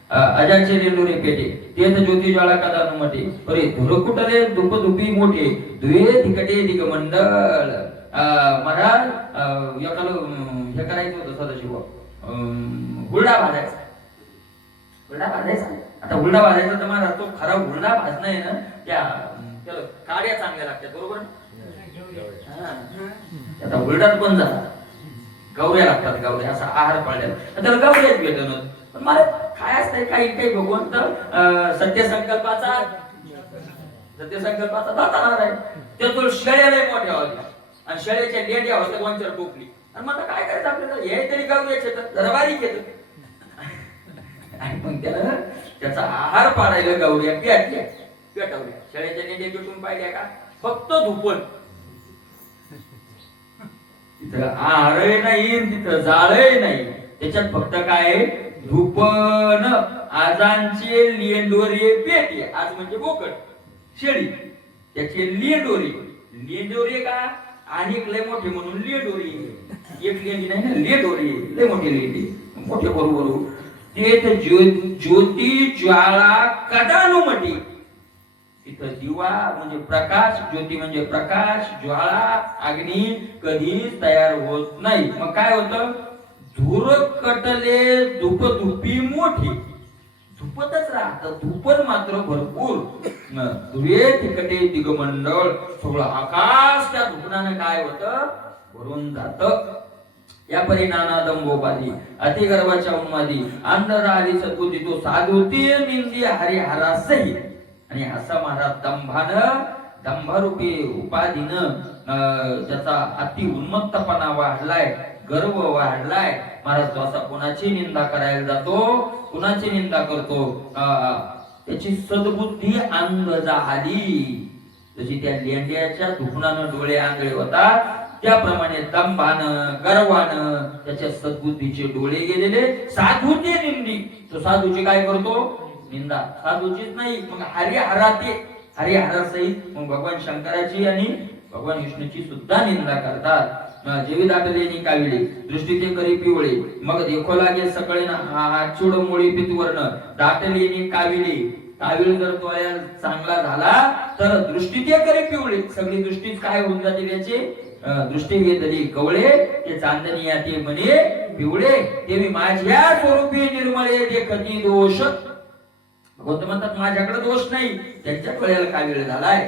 अजाचे रेंडोरे पेटे तेथ ज्योती ज्वाळा कदा मटे परे धुरकुटले धुप धुपी मोठे दुये तिकटे दिगमंडळ. महाराज एकाला हे करायचं होतं सदाशिव हुरडा भाजायचा. आता हुरडा भाजायचा तर महाराज तो खरा हुरडा भाजणं आहे ना त्या काड्या चांगल्या लागतात बरोबर. आता हुरडात पण झाला गवऱ्या लागतात. गवऱ्या असा आहार पाळलेला त्याला गवऱ्याच भेटत. पण मला काय असतंय काही भगवंत सत्यसंकल्पाचा दातार आहे. त्यातून शेळ्याला मोठ्या होत्या आणि शेळ्याच्या लेड्या होत्या वंचर टोपली. आणि मग काय करायचं आपल्याला हे तरी गवऱ्याच येतात जरा बारीक येत. आणि मग त्याला त्याचा आहार पाडायला गवऱ्या पेटवल्या. शेळ्याच्या लेड्या पेटून पाहिल्या का फक्त धुपण. तिथं आहारही नाही तिथं जाळही नाही. त्याच्यात फक्त काय धुपण आजांचे लेंडोरे पेटे. आज म्हणजे बोकड शेळी त्याचे लेंडोरे. लेंडोरे का आणि लय मोठे म्हणून लेंडोरे. एक लेंडी नाही ना, लेंडोरे लय मोठे लेंडी मोठे बरोबर. ते ज्योती ज्वाळा कदानुमती. इथं दिवा म्हणजे प्रकाश, ज्योती म्हणजे प्रकाश, ज्वाळा अग्नी कधीच तयार होत नाही. मग काय होतं? धूर कटले धुपधुपी मोठी. धुपतच राहतं, धुपत मात्र भरपूर. धुळे तिकटे दिगमंडळ, सगळं आकाश त्या धुपणानं काय होतं? भरून जात. या परिणाना दंभोपाधी अतिगर्भाच्या उन्मादी अंधरा आली सद्बुद्धी तो साधुती निंदी हरिहरासही. आणि असा महाराज दंभारूपी उपाधीनं त्याचा अति उन्मत्तपणा वाढलाय, गर्व वाढलाय. महाराज तो असा कुणाची निंदा करायला जातो, कुणाची निंदा करतो. त्याची सद्बुद्धी अंध झाली. जशी त्या लेंड्याच्या दुखणानं डोळे आंधळे होतात, त्याप्रमाणे दंभानं गर्वानं त्याच्या सद्बुद्धीचे डोळे गेलेले. साधूचे निंदी, तो साधूची काय करतो? निंदा. साधूचीच नाही, मग हरिहरा सहित मग भगवान शंकराची आणि भगवान विष्णूची सुद्धा निंदा करतात. जेवी दाटलेनी काविले दृष्टी ते करी पिवळे, मग देखो लागे सकळे ना चूड मुळी पितवर्ण. दाटलेनी काविले, काविळ जर तो चांगला झाला तर दृष्टी ते करी पिवळे. सगळी दृष्टीच काय होऊन जाते त्याची? दृष्टी घेतली कवळे, ते चांदणी याते म्हणे पिवळे. ते माझ्या स्वरूपी निर्मळे देखती दोष. भगवंत म्हणतात माझ्याकडे दोष नाही, त्यांच्या कळ्याला काय वेळ झालाय.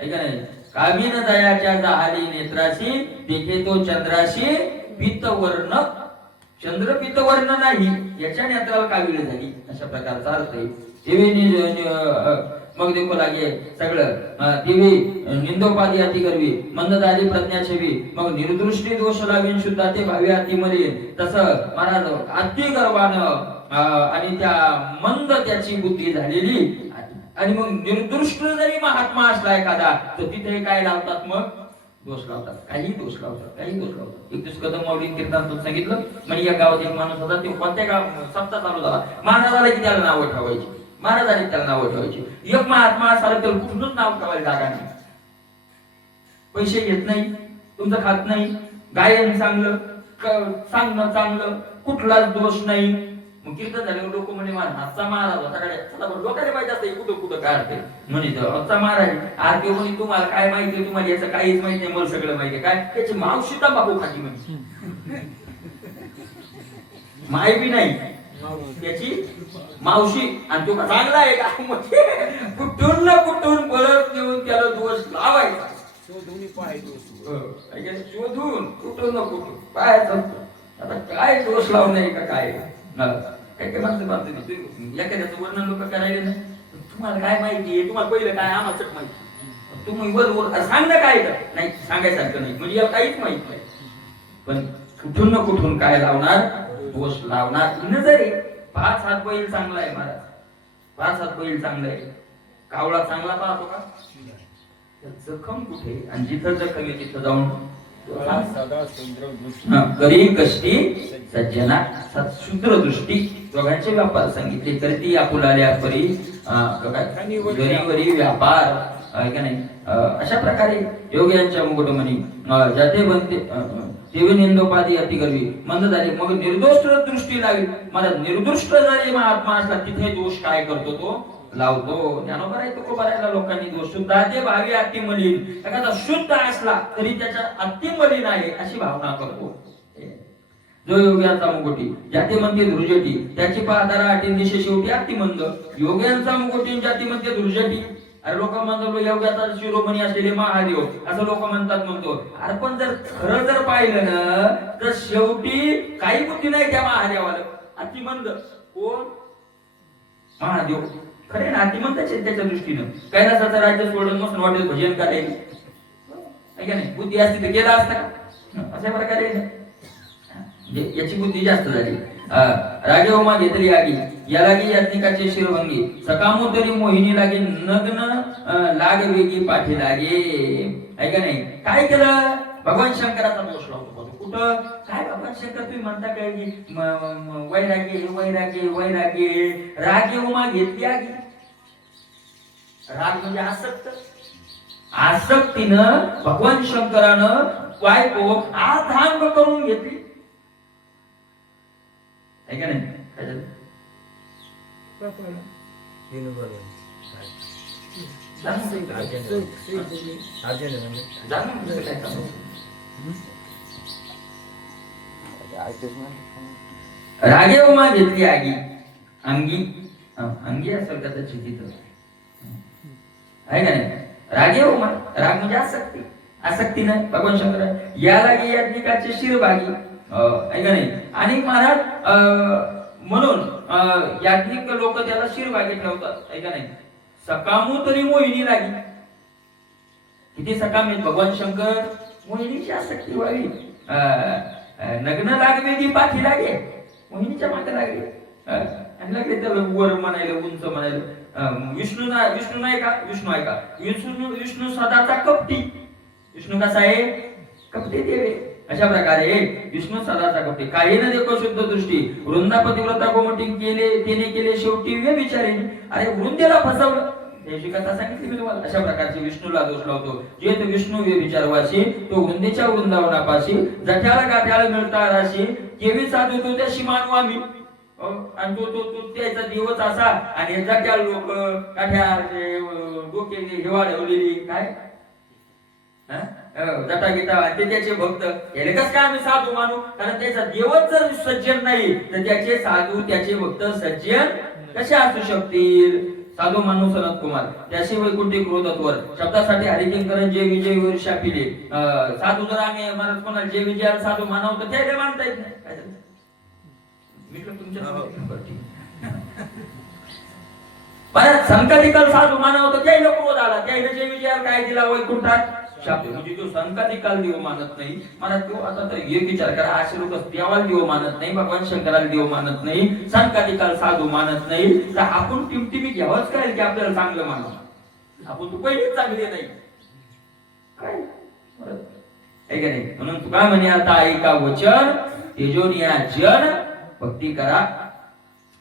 ऐका नाही, कामीन दयाच्या जाहाली नेत्राशी देखे तो चंद्राशी पीतवर्ण. चंद्र पीतवर्ण नाही, याच्या नेत्राला काय वेळ झाली, अशा प्रकारचा अर्थ आहे. मग देखो लागे सगळं दिवी निंदोपादी अति करवी मंद झाली प्रज्ञा छेवी. मग निर्दृष्टी दोष लावीन शुद्धा ते भावी अति मलिन. तसं महाराज अति गर्वानं आणि त्या मंद त्याची बुद्धी झालेली. आणि मग निर्दृष्ट जरी महात्मा असला एखादा तर तिथे काय लावतात? मग दोष लावतात, काही दोष लावतात. 31 कदम माऊली कीर्तनातून सांगितलं म्हणजे या गावात एक माणूस होता, ते कोणत्या गाव सप्ताह चालू झाला, महाराजाला की त्याला नाव ठेवायची, महाराजांनी त्याला नाव ठेवायची. एक महात्मा असाला तर कुठूनच नाव ठेवायला जागा नाही. पैसे घेत नाही, तुमचं खात नाही, गायन चांगलं, सांगणं चांगलं, कुठलाच दोष नाही. मग कीर्तन झाल्यावर लोक म्हणे हातचा महाराज होता कडे, लोकांनी माहिती असतं कुठं कुठं काय असते म्हणे हातचा महाराज. आरती म्हणे तुम्हाला काय माहिती, तुम्हाला याचं काहीच माहिती नाही, मला सगळं माहिती. काय त्याची मावशी तंबाखू खाती म्हणजे माय बी नाही त्याची मावशी. आणि तो चांगला आहे का? कुठून ना कुठून परत येऊन त्याला दोष लावायचा. शोधून कुठून ना कुठून पाहायचं. आता काय दोष लावू नये का काय? काय माणसं एखाद्याचं वर्णन लोक करायला नाही. तुम्हाला काय माहितीये, तुम्हाला पहिलं काय आम्हाला माहिती, तुम्ही बरोबर सांग ना काय नाही, सांगायसारखं नाही म्हणजे याला काहीच माहित नाही. पण कुठून ना कुठून काय लावणार? दोष लावणार. नजरे 5 हात बैल चांगला आहे महाराज, 5 हात बैल चांगला आहे. कावळा चांगला पाहतो का? जखम कुठे? आणि जिथं जखम आहे तिथं जाऊन करी कष्टी सज्जना शूद्र दृष्टी. दोघांचे व्यापार सांगितले तरी ती आपुलाल्या परी गरीवरी व्यापार का नाही. अशा प्रकारे योग्यांच्या मुकुट म्हणी जाते बनते देवी निंदोपादी अति गर्वी मंद झाली. मग निर्दोष दृष्टी लावी. मला निर्दुष्ट जरी महात्मा असला तिथे दोष काय करतो? तो लावतो. ज्ञानोबा आहे तो बरायला लोकांनी दोष. शुद्ध ते भावी अति मलिन. एखादा शुद्ध असला तरी त्याच्या अति मलिन आहे अशी भावना करतो. जो योग्याचा मुकुटी ज्याते म्हणते दुर्जटी, त्याची पाहतारा आठीन दिशे शेवटी अति मंद. योग्यांचा मुकुटी ज्याती म्हणते दुर्जटी. अरे लोक म्हणतो योग्याचा शिरोमणी असलेले महादेव असं लोक म्हणतात म्हणतो. अरे पण जर खरं जर पाहिलं ना तर शेवटी काही बुद्धी नाही त्या महादेवाला. अतिमंद कोण? महादेव. खरे ना अतिमंदच आहे त्याच्या दृष्टीनं. कैलासाचं राज्य सोडून मस्त वाटेल भजन करायला नाही. बुद्धी असती तर गेला असता का? अशा प्रकारे याची बुद्धी जास्त झाली. रागे होमा घेतली आगी या लागी याज्ञिकाचे शिरभंगी. सकामोदरी मोहिनी लागे नग्न लाग वेगी पाठी लागे. ऐका नाही काय केलं? भगवान शंकराचा दोष लावतो. कुठं काय भगवान शंकर तुम्ही म्हणता काय की वैरागे वैरागे वैरागे. रागे उमा घेतली आगी. राग म्हणजे आसक्त, आसक्तीनं भगवान शंकरानं बायको आधांग करून घेतली. आहे का नाही? काय झालं? रागे उमा घेतली आगी अंगी अंगी असेल कदाचित तिथं आहे का नाही? रागे उमा राग म्हणजे आसक्ती. आसक्तीनं भगवान शंकर या लागी याज्ञिकाचे शिरभागी आहे का नाही? आणि महाराज म्हणून याज्ञिक लोक त्याला शिरभागी ठेवतात आहे का नाही? सकामू तरी मोहिनी लागी. किती सकाम आहेत भगवान शंकर. मोहिनीची आसक्ती व्हावी. नग्न लागवे की पाठी लागे मोहिनीच्या मागे लागले आणि लागले तर वर म्हणायला उंच म्हणायला. विष्णू नाही का? विष्णू आहे का? विष्णू सदाचा कपटी. विष्णू कसा आहे? कपटी देवे. अशा प्रकारे विष्णू सदाचा कपटी. काही न देखो शुद्ध दृष्टी वृंदापती व्रता गोमटी केले तिने केले शेवटी व्यभिचारिणी. अरे वृंदेला फसवलं त्याची कथा सांगितली मी तुम्हाला. अशा प्रकारचे विष्णूला दोष लावतो. जे तो विष्णू व्यभिचारवाशी तो वृंदेच्या वृंदावनापाशी जठ्याला गाठ्याला मिळता राशी केवी साधू तो त्याशी मानू आम्ही. आणि तो तो तो त्याचा दिवस असा आणि जट्या लोक काठ्या डोके हेवा ठेवलेली काय जटा गीता ते त्याचे भक्त याला कसं काय आम्ही साधू मानू? कारण त्याचा देवच जर सज्जन नाही तर त्याचे साधू त्याचे भक्त सज्जन कसे असू शकतील? साधू मानू सनत कुमार त्याशी वैकुंठी क्रोधत्वर शब्दासाठी हरिकिंकरण जे विजय वर शापिले. साधू जर आम्ही म्हणत कोणाला जे विजयाला साधू मानव तर त्याला मानता येत नाही. परत संकटिकल साधू मानव तर त्याला क्रोध आला. त्याला जे विजयाला काय दिला? वैकुंठात शाप. म्हणजे तो संकटिकाल देव मानत नाही. मला तो आता तर एक विचार करा. असे लोक देवाला देव मानत नाही, भगवान शंकराला देव मानत नाही, संकटिकाल साधू मानत नाही. तर आपण टिमटिमी घ्यावंच काय की आपल्याला चांगलं मानव? आपण तू पहिलेच चांगले नाही काय आहे का नाही? म्हणून तुका म्हणे आता ऐका वचन तेजोनिया जन भक्ती करा.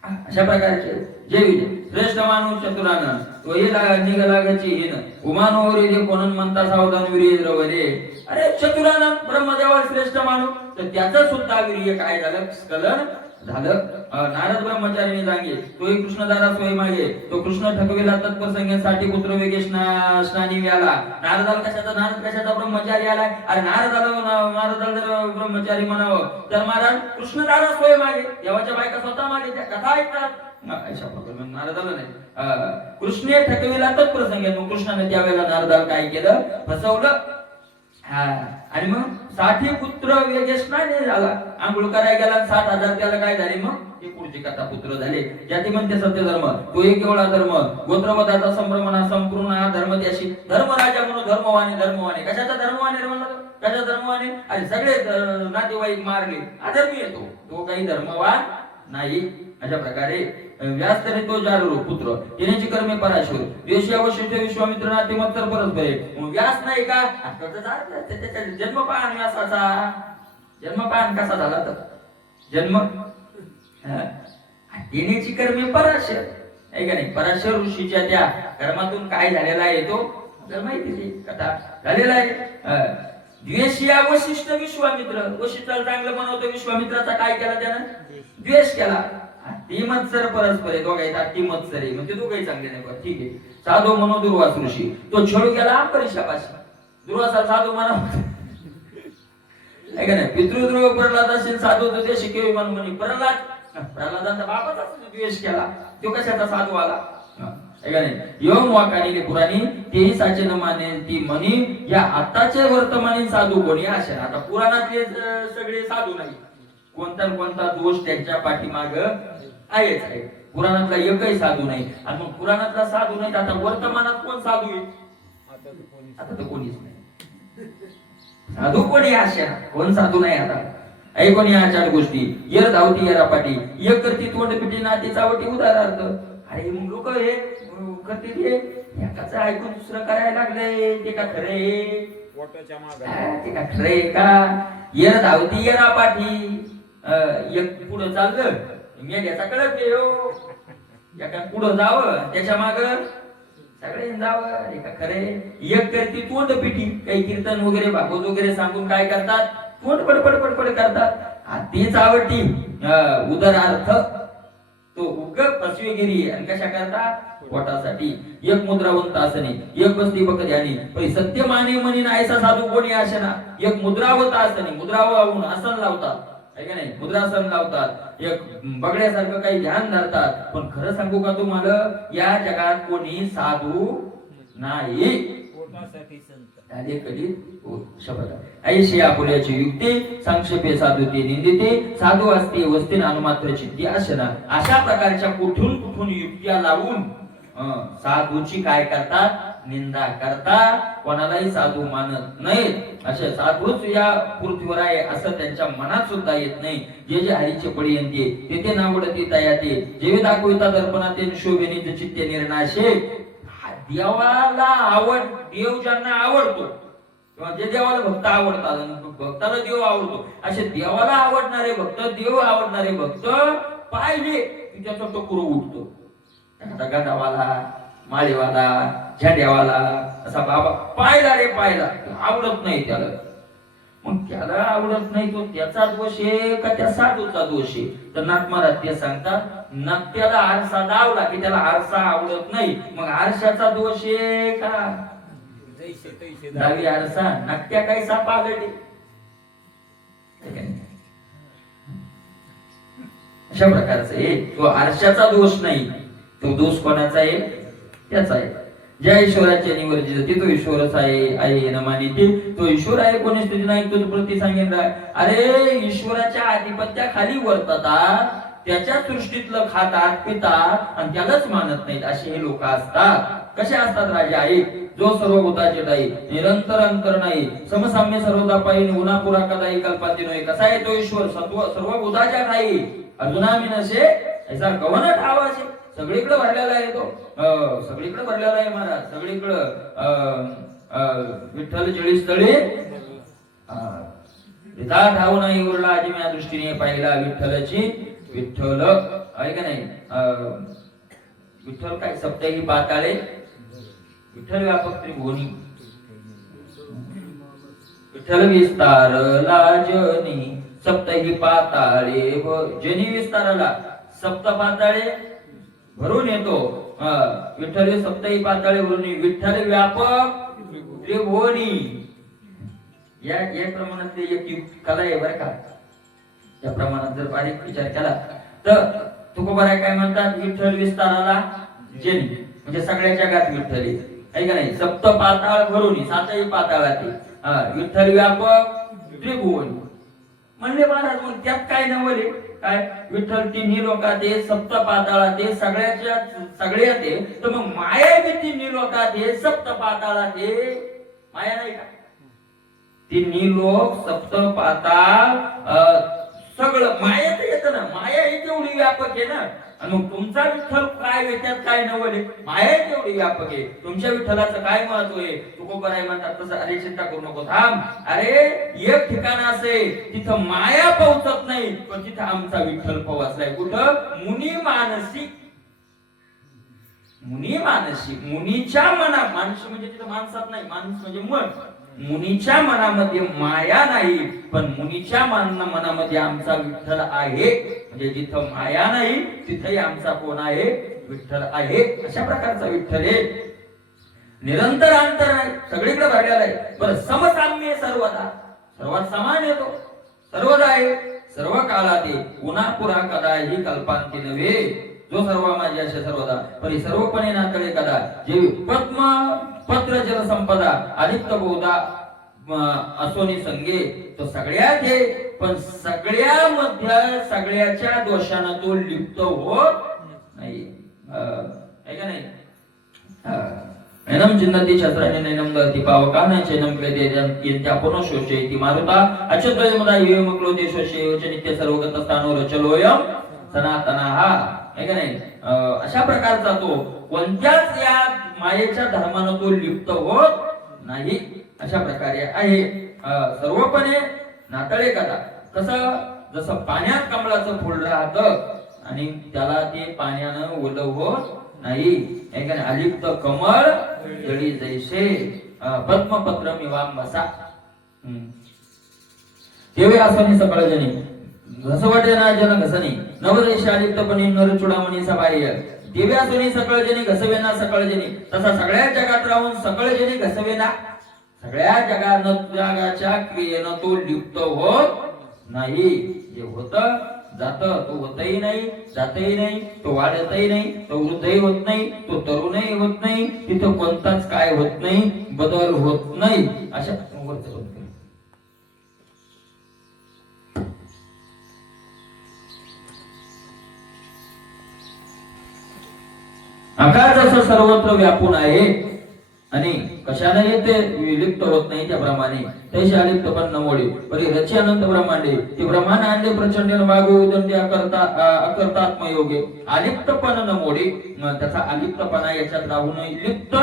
अशा प्रकारचे जे विजय श्रेष्ठ माणूस चतुरानं तो हे निघलागाची हिन उमानोवरी जे कोणन म्हणता सावधान वीरेंद्र वरे. अरे चतुरानं ब्रह्मदेवा श्रेष्ठ माणूस तर त्याचं सुद्धा वीर्य काय झालं? स्खलन झालं. नारद ब्रह्मचारीने सांगे तोही कृष्णदारा सोय मागे तो कृष्ण ठकविला तत्प्रसंगासाठी पुत्र वेगे स्नानी व्याला. नारदाला कशाचा? नारद कशाचा ब्रह्मचारी आलाय? अरे नारदाला जर ब्रह्मचारी म्हणावं तर महाराज कृष्णदारा सोय मागे देवाच्या बायका स्वतः मागे त्या कथा ऐकतात. अशा प्रकारे नारदाला नाही कृष्णे ठकविला तत्प्रसंग. कृष्णाने त्यावेळेला नारदाला काय केलं? फसवलं. आणि मग 60 पुत्र वेगेशनाने झाला. आंघोळ करायला गेला 60,000 त्याला काय झाले? मग हे पुढची कथा पुत्र झाले. ज्याची म्हणते सत्य धर्म तो एक केवळा धर्म गोत्रवधाचा संभ्रमणा संपूर्ण हा धर्म त्याशी धर्मराजा म्हणून धर्मवाने कशाचा धर्मवाने म्हणला? कशा धर्मवाने? अरे सगळे नातेवाईक मारले अधर्मी येतो तो काही धर्मवान नाही. अशा प्रकारे व्यास तरी तो जारू पुत्र तिनेची कर्मे पराशूर देशी अवशिष्ट विश्वामित्र नाते मत्तर परस्परे. व्यास नाही का? त्याच्या जन्मपान व्यासाचा जन्मपान कसा झाला? तर जन्म तिनेची कर्मे पराशर आहे का नाही? पराशर ऋषीच्या त्या कर्मातून काय झालेला आहे तो आपल्याला माहिती कथा झालेला आहे. द्वेषिया वशिष्ठ विश्वामित्र. वशिष्ठाला चांगलं बनवतो विश्वामित्राचा काय केला त्यानं? द्वेष केला. ती मत्सर परस्पर दोघांचा ती मत्सर आहे म्हणजे दोघंही चांगले नाही. बरं ठीक आहे. साधू म्हणून दुर्वास ऋषी तो छळू गेला अंबरीशापाशी. दुर्वासा साधू म्हणा आहे का नाही? पितृद्रोह प्रल्हाद असेल साधू ते शिकेवी म्हणून म्हणे प्रल्हादांचा बापाचा द्वेष केला तो कशाचा साधू आला? आहे का नाही? योम वाकानी पुराणी तेही साचे न माने ती म्हणी या आताचे वर्तमानी साधू कोणी असे. आता पुराणातले सगळे साधू नाही. कोणता दोष त्यांच्या पाठीमाग आहेच आहे. पुराणातला एकही साधू नाही. आणि मग पुराणातला साधू नाही आता वर्तमानात कोण साधू आहे? आता तर कोणीच नाही. साधू कोणी अशा कोण साधू नाही आता. ऐकून या 4 गोष्टी. यर धावती येरा पाठी एक करती तोंड पिटी नाती चावटी उदाहरणार्थ. अरे मग लोक हे करते ते एकाच ऐकून दुसरं करायला लागले ते का खरे? ते का खरे का? यर धावती येरा पाठी एक पुढं चाललं मेघ्याचा कळत हो एका पुढं जावं त्याच्या माग सगळे हिंदावर एका खरे एक करती तोंड पिठी काही कीर्तन वगैरे भागवत वगैरे सांगून काय करतात तोंड पडपड पडपड करतात तीच आवडती उदरार्थ तो उग फसवेगिरी आणि कशा करता पोटासाठी एक मुद्रावंत आसने एक बसती बकऱ्याने पण सत्य माने म्हणी ऐसा साधू कोणी आशना एक मुद्रावंत आसने मुद्रावून आसन लावतात आहे का नाही मुद्रासन लावतात एक बगड्यासारखं काही ध्यान धरतात पण खरं सांगू का तुम्हाला या जगात कोणी साधू नाही पोटासाठी संत आले कधी शब्द ऐशी आपुल्याची युक्ती संक्षेपे साधू ते निंदिते साधू असते वस्ती नानुमात्र चित्ती आशना अशा प्रकारच्या कुठून कुठून युक्त्या लावून साधूची काय करतात निंदा करतात कोणालाही साधू मानत नाहीत असे साधूच या पृथ्वीवर आहे असं त्यांच्या मनात सुद्धा येत नाही जे जे हरीचे पडी येते ते नावडती तयाते जेवे दाखविता दर्पणाते शोभेने चित्ते निर्णाशे देवाला देव ज्यांना आवडतो किंवा जे देवाला भक्त आवडतात भक्ताला देव आवडतो असे देवाला आवडणारे भक्त देव आवडणारे भक्त पाहिले की त्याचा टोकर उठतो गडावाला माळीवाला झेंड्यावाला असा बाबा पाहिला रे पाहिला आवडत नाही त्याला मग त्याला आवडत नाही तो त्याचा दोष आहे का त्या साधूचा दोष आहे तर नाथ महाराज ते सांगतात नाट्याला आरसा लावला की त्याला आरसा आवडत नाही मग आरशाचा दोष आहे का डावी आरसा नाट्या काही साप आलेली अशा प्रकारचा आहे तो आरशाचा दोष नाही तो दोष कोणाचा आहे त्याचा आहे ज्या ईश्वराच्या निवर्जित तो ईश्वरच आहे न मानिते तो ईश्वर आहे कोणी स्तुती नाही तो प्रति सांगेन अरे ईश्वराच्या आधिपत्याखाली वर्ततात त्याच्या सृष्टीतलं खातात पितात आणि त्यालाच मानत नाहीत असे हे लोक असतात कसे असतात राजा आहे जो सर्व भूताचे नाही निरंतर अंतर नाही समसाम्य सर्वदा पाहिजे उन्हापुरा कदाई कल्पाती नये कसा आहे तो ईश्वर सर्व भूताच्या नाही अर्जुना मी नसे ऐसा गवन ठावाचे सगळीकडे भरलेला आहे तो सगळीकडे भरलेला आहे महाराज सगळीकडे विठ्ठल जळी स्थळी पिता ठाव नाही उरला आजी मी या दृष्टीने पाहिला विठ्ठलची विठ्ठल आहे का नाही विठ्ठल काय सप्तही पाताळे विठ्ठल व्यापक त्रिभुवनी विठ्ठल विस्तारला जनी सप्तही पाताळे जनी विस्तारला सप्त पाताळे भरून येतो विठ्ठल सप्तही पाताळे भरून विठ्ठल व्यापक त्रिभुवनी या प्रमाणात एक कला आहे बरं का या प्रमाणात जर बारीक विचार केला तर तुकोबाराय काय म्हणतात विठ्ठल विस्ताराला जनी म्हणजे सगळ्या जगात विठ्ठल आहे का नाही सप्त पाताळ भरून सातही पाताळात विठ्ठल व्यापक त्रिभुवनी म्हणले महाराज मग त्यात काय नवले काय विठ्ठल तिन्ही लोकात सप्त पाताळात सगळ्याच्या सगळ्यात तर मग माया बी तिन्ही लोकात सप्त पाताळात माया नाही का तिन्ही लोक सप्त पाताळ सगळं माया तर येतं ना माया ही तेवढी व्यापक आहे ना आणि मग तुमचा विठ्ठल काय वेत्यात काय नवले माया तेवढी व्यापक आहे तुमच्या विठ्ठलाचं काय महत्व आहे तुकोबाराय म्हणतात तसं अरे चिंता करू नको थांब अरे एक ठिकाण असे तिथं माया पोहोचत नाही पण तिथं आमचा विठ्ठल पोहोचलाय कुठं मुनी मानसी मुनीच्या मना माणूस म्हणजे तिथं माणसात नाही माणूस म्हणजे मन मुनीच्या मनामध्ये माया नाही पण मुनीच्या मनामध्ये आमचा विठ्ठल आहे म्हणजे जिथं माया नाही तिथेही आमचा कोण आहे विठ्ठल आहे अशा प्रकारचा विठ्ठल आहे निरंतर अंतर नाही सगळीकडे भरलेला आहे बरं समसाम्य सर्वदा सर्वात समान येतो सर्वदा आहे सर्व काळात उन्हापुरा कदाही कल्पांती नव्हे जो सर्व माझी असे सर्वदा परी सर्वपणे नातळे कदा जे पत्र जल संपदा आदित्य बहुधा असोनी संगे तो सगळ्यात आहे पण सगळ्यामध्ये सगळ्याच्या दोषानं तो लिप्त होत नाही आहे का नाही नैनम चिन्नती शस्त्राने नैनम दहती पावकान चैनम क्लेदे यंत्या पुनशोषयति मारुता अच्युतयमुदा येम क्लोदे शोषयच नित्य सर्वगत स्थानो रचलोयम सनातनः आहे का नाही अशा प्रकारचा तो कोणत्याच या मायेच्या धर्मानं तो लिप्त होत नाही अशा प्रकारे आहे सर्वपणे नातळे कदा कसं जसं पाण्यात कमळाचं फुल राहतं आणि त्याला ते पाण्यानं ओलं होत नाही. आहे का नाही? अलिप्त कमळ जळी जैसे पद्मपत्र मिवाम बसा. तेवे आसनी सकळ जनी घसवटे ना जन घसनी नवदेश अलिप्तपणी नर चुडामणी सबाह्य. तेवे आसनी सकळ जनी घसवेना सकळ जनी. तसा सगळ्या जगात राहून सकळ जनी घसवेना. सगळ्या जगाच्या क्रियेनं तो लिप्त होत नाही. जे होत जात तो होतही नाही, जातही नाही, तो वाढतही नाही, तो वृद्धही होत नाही, तो तरुणही होत नाही, तिथं कोणताच काय होत नाही, बदल होत नाही. अशा आकाश जसं सर्वत्र व्यापून आहे आणि कशाने ते विलिप्त होत नाही त्याप्रमाणे तैसे अलिप्त पण नमोडे परी रची अनंत ब्रह्मांडे ते ब्रह्मांड आणले प्रचंड मागो उदंडे अकर्तात्मयोगे अलिप्तपण नमोडे. त्याचा अलिप्तपणा याच्यात राहू नये. लिप्त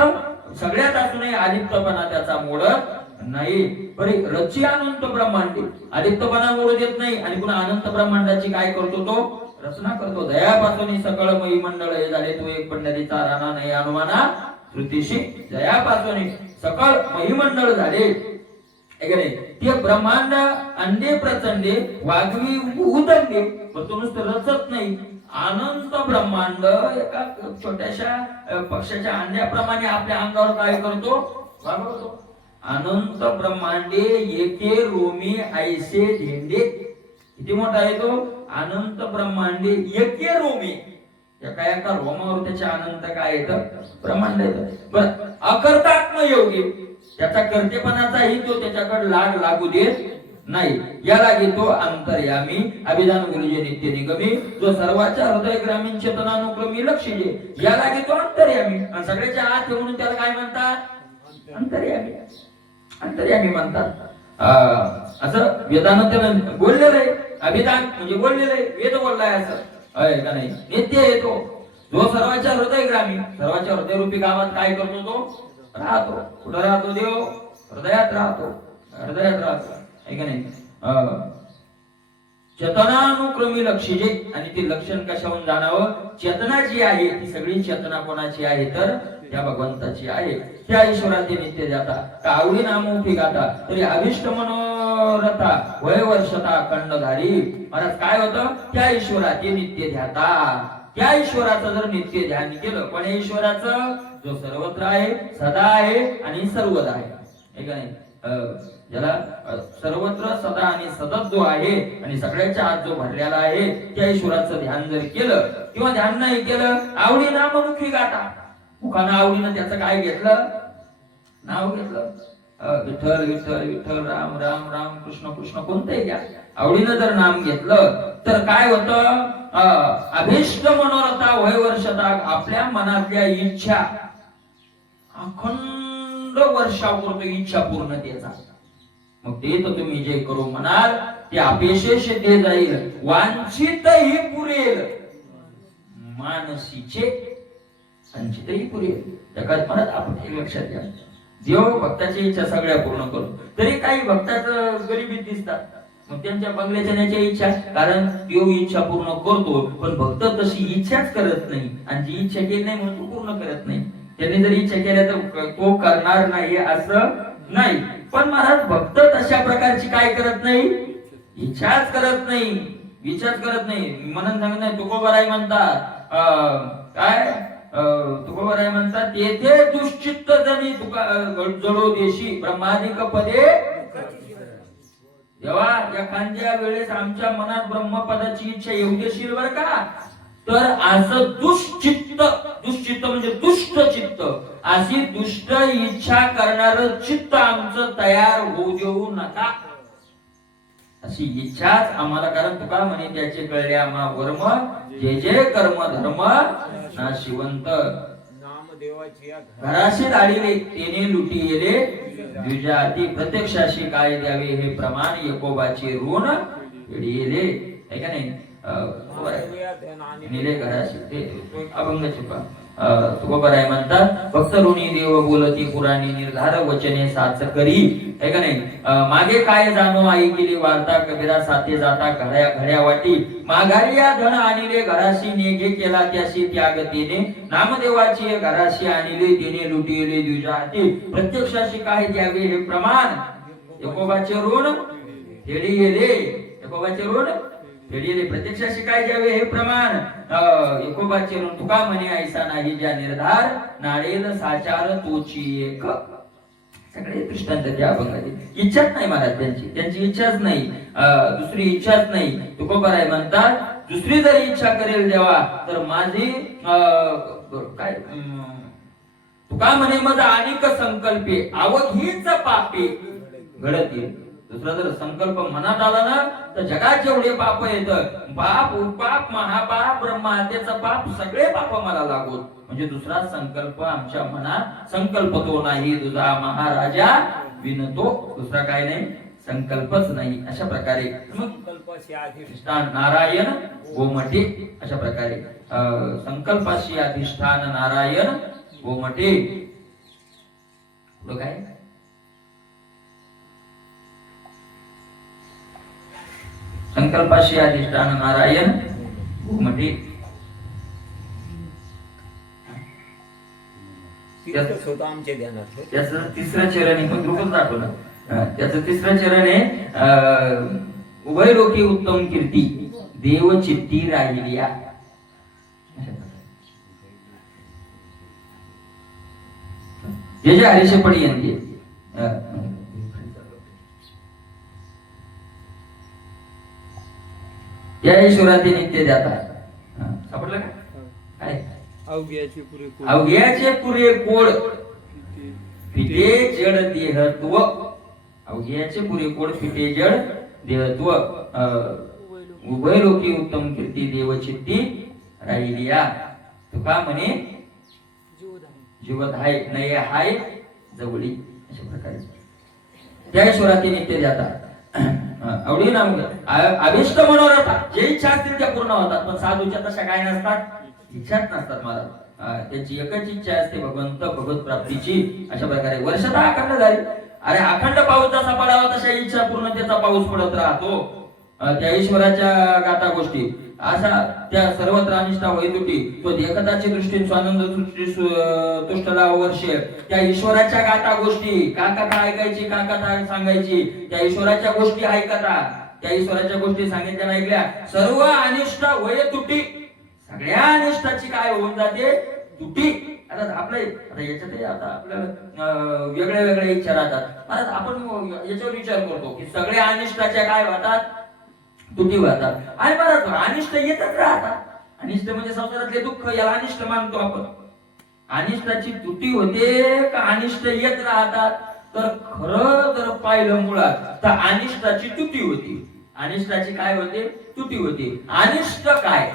सगळ्यात असूनही अलिप्तपणा त्याचा मोडत नाही. परी रची अनंत ब्रह्मांडे अलिप्तपणा मोडू देत नाही आणि पुन्हा अनंत ब्रह्मांडाची काय करतो तो रचना करतो. दयापासून सकळ मयी मंडळ हे झाले तो एक पंढरीचा राणा नाही अनुमाना श्रुतीशी. दयापासून सकळ महिमंडळ झाले. ते ब्रह्मांड अंडे प्रचंडे वागवी उदंडे पण तो नुसतं रचत नाही. अनंत ब्रह्मांड एका छोट्याशा पक्षाच्या अंड्याप्रमाणे आपल्या अंगावर काय करतो वागवतो. अनंत ब्रह्मांडे एके रोमी ऐसे झेंडे. किती मोठा आहे तो अनंत ब्रह्मांडे एके रोमी. एका रोमावर त्याच्या अनंत काय येतं ब्रह्मांड येतं. बरं अकर्तात्मयोगी त्याचा कर्तेपणाचाही तो त्याच्याकडे लाग लागू देत नाही. याला घेतो अंतर्यामी अभिधान गुरुजी नित्य निगमी जो सर्वाच्या हृदय ग्रामीण चेतनानुक्रमी लक्ष दे. याला घेतो अंतर्यामी आणि सगळ्याच्या आत म्हणून त्याला काय म्हणतात अंतर्यामी. अंतर्यामी म्हणतात. असं वेदानं त्यानं बोललेलं आहे. अभिधान म्हणजे बोललेलं आहे. वेद बोललाय असं आहे का नाही. नित्य येतो जो सर्वाच्या हृदय ग्रामीण सर्वाच्या हृदय रूपी गावात काय करतो तो राहतो. कुठं राहतो देव हृदयात राहतो. हृदयात राहतो आहे का नाही. चेतनानुक्रमी लक्षिजे आणि ते लक्षण कशावरून जाणावं. चेतना जी आहे ती सगळी चेतना कोणाची आहे तर त्या भगवंताची आहे. त्या ईश्वराचे नित्य जाता का आवडी नामोठी गाता तरी अभिष्ट मनोरथा वय वर्षता खंडधारी. महाराज काय होतं त्या ईश्वराचे नित्य ध्याता. त्या ईश्वराचं जर नित्य ध्यान केलं पण ईश्वराचं जो सर्वत्र आहे सदा आहे आणि सर्वदा आहे का नाही. ज्याला सर्वत्र सदा आणि सतत जो आहे आणि सगळ्याच्या आत जो भरलेला आहे त्या ईश्वराचं ध्यान जर केलं किंवा ध्यान नाही केलं आवडी नाममुखी गाता. मुखानं आवडीनं त्याचं काय घेतलं नाव घेतलं. विठ्ठल विठ्ठल विठ्ठल राम राम राम कृष्ण कृष्ण कोणतंही घ्या. आवडीनं जर नाम घेतलं तर काय होतं अभिष्ट मनोरथा वय वर्षता आपल्या मनातल्या इच्छा अखंड वर्षापूर्व इच्छा पूर्णतेचा. मग ते तर तुम्ही जे करू म्हणाल ते अपेशेष ते जाईल वांछितही पुरेल मानसीचे संचितही पुरेल. जगात म्हणत आपण एक लक्षात घ्या देव भक्ताची इच्छा सगळ्या पूर्ण करू. तरी काही भक्ताचं गरिबीत दिसतात मग त्यांच्या बंगल्याच्या नेच्या इच्छा कारण देव इच्छा पूर्ण करतो पण भक्त तशी इच्छाच करत नाही आणि जी इच्छा केली नाही म्हणून तो पूर्ण करत नाही. त्यांनी जर इच्छा केल्या तर तो करणार नाही असं नाही. पण महाराज भक्त तशा प्रकारची काय करत नाही इच्छाच करत नाही. विचारच करत नाही. म्हणून सांगत नाही तुकोबाराय म्हणतात काय तुकोबाराय म्हणतात येथे दुश्चित्त जनी जडो देशी ब्रह्मादिक पदे. जेव्हा एखाद्या वेळेस आमच्या मनात ब्रह्मपदाची इच्छा येऊ देशील बर का तर असं दुश्चित्त दुश्चित्त म्हणजे दुष्ट चित्त अशी दुष्ट इच्छा करणार चित्त आमचं तयार होऊ देऊ नका. अशी इच्छाच आम्हाला कारण तुका म्हणे त्याचे कळले आम्हा वर्म जे जे कर्म धर्म नाशिवंत. नामदेवाची घराशी लाडीले तेने लुटी गेले द्विजाती प्रत्यक्षाशी काय द्यावे हे प्रमाण यकोबाचे ऋण फेडिले आहे का नाही. निले घराशी ते अभंग चिपा तुकोबार आहे म्हणतात, भक्त ऋणी देव बोलती पुराणी निर्धार वचने साच करी, है का नाही. मागे काय जाणो आई केली वार्ता कबीरा साथे जाता घड्या वाटी, माघारिया धन आणिले घराशी नेघे केला त्याशी त्याग तेने, नामदेवाची घराशी आणिले तिने लुटिले द्विजा हाती, प्रत्यक्षाशी काय द्यावे हे प्रमाण, यकोबाचे ऋण फेडी गेले, यकोबाचे ऋण फेडी गेले, प्रत्यक्षाशी काय द्यावे हे प्रमाण, यकोबाचे ऋण तुका म्हणे ऐसा नाही ज्या निर्धार, नाडेल साचार तोची एक. सगळे दृष्टांत त्या अभंगाचे. इच्छाच नाही महाराज त्यांची इच्छाच नाही, दुसरी इच्छाच नाही. तुकोबार आहे म्हणतात, दुसरी जरी इच्छा करेल देवा तर माझी काय तुका म्हणे मज अनेक संकल्पे अवघीच पापे घडत येईल. दुसरा जर संकल्प मनात आला ना तर जगात जेवढे पाप येत, पाप उपाप महापाप ब्रह्महत्येचा पाप सगळे पाप मला लागून, म्हणजे दुसरा संकल्प आमच्या मनात संकल्प तो नाही, तुझा महाराजा विनतो, दुसरा काय नाही, संकल्पच नाही. अशा प्रकारे संकल्पाशी अधिष्ठान नारायण गोमटे, अशा प्रकारे संकल्पाशी अधिष्ठान नारायण गोमटे. काय संकल्पाशी अधिष्ठान नारायण गोमटे. आमच्या ध्यानात त्याचं तिसरं चरण आहे, पण ग्रुपच दाखवलं. त्याचं तिसरं चरण आहे, उभय लोकी उत्तम कीर्ती देव चित्ती राहिलिया. जे जे हरीशे पडी यांचे या ईश्वराचे नित्य जातात. सापडलं का काय? अवघ्याचे पुरे कोड फिटे जड देहत्व, अवघ्याचे पुरे कोड फिटे जड देहत्व, उभय लोकी उत्तम कीर्ती देवचित्ती राहिलिया. तुका म्हणे जीवत हाय नये हाय जवळी. अशा प्रकारे त्या ईश्वराचे नित्य जातात. आवडी नाम अभिष्ट मनोरथ जे इच्छा असतील त्या पूर्ण होतात, पण साधूच्या तशा काय नसतात, इच्छाच नसतात. मला त्याची एकच इच्छा असते, भगवंत भगवत प्राप्तीची. अशा प्रकारे वर्षता अखंड झाली. अरे अखंड पाऊस जसा पडावा तशा इच्छा पूर्णतेचा पाऊस पडत राहतो. त्या ईश्वराच्या गाता गोष्टी अशा त्या सर्वत्र अनिष्टा होई तुटी, तो देखताची दृष्टी स्वानंद दृष्टी तुष्टला वर्ष. त्या ईश्वराच्या गाता गोष्टी का कथा ऐकायची, का कथा सांगायची, त्या ईश्वराच्या गोष्टी ऐकता, त्या ईश्वराच्या गोष्टी सांगितल्या ऐकल्या, सर्व अनिष्ट होय तुटी, सगळ्या अनिष्टाची काय होऊन जाते, तुटी. आता आपल्या आता याच्यात आता आपल्या वेगळ्या वेगळ्या इच्छा राहतात. आता आपण याच्यावर विचार करतो की सगळ्या अनिष्टाच्या काय होतात, तुटी होतात. आणि बरं अनिष्ट येतच राहतात. अनिष्ट म्हणजे संसारातले दुःख, याला अनिष्ट मानतो आपण. अनिष्टाची तुटी होते का अनिष्ट येत राहतात? तर खरं जर पाहिलं मुळात तर अनिष्टाची तुटी होती. अनिष्टाची काय होते, तुटी होती. अनिष्ट काय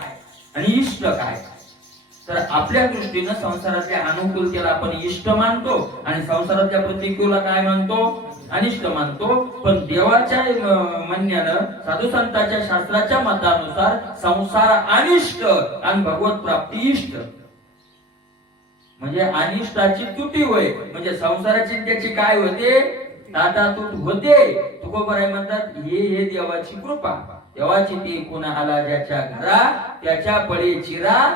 आणि इष्ट काय? तर आपल्या दृष्टीनं संसारातल्या अनुकूलतेला आपण इष्ट मानतो आणि संसारातल्या प्रतिकूलला काय मानतो, अनिष्ट मानतो. पण देवाच्या म्हणण्यानं, साधू संतांच्या शास्त्राच्या मतानुसार संसार अनिष्ट आणि भगवत प्राप्ती इष्ट. म्हणजे अनिष्टाची तुटी होय, म्हणजे संसाराची त्याची काय होते, ताटातूट होते. तुकोबाराय म्हणतात हे देवाची कृपा, देवाची ती पुन्हा आला ज्याच्या घरा त्याच्या पळी चिरा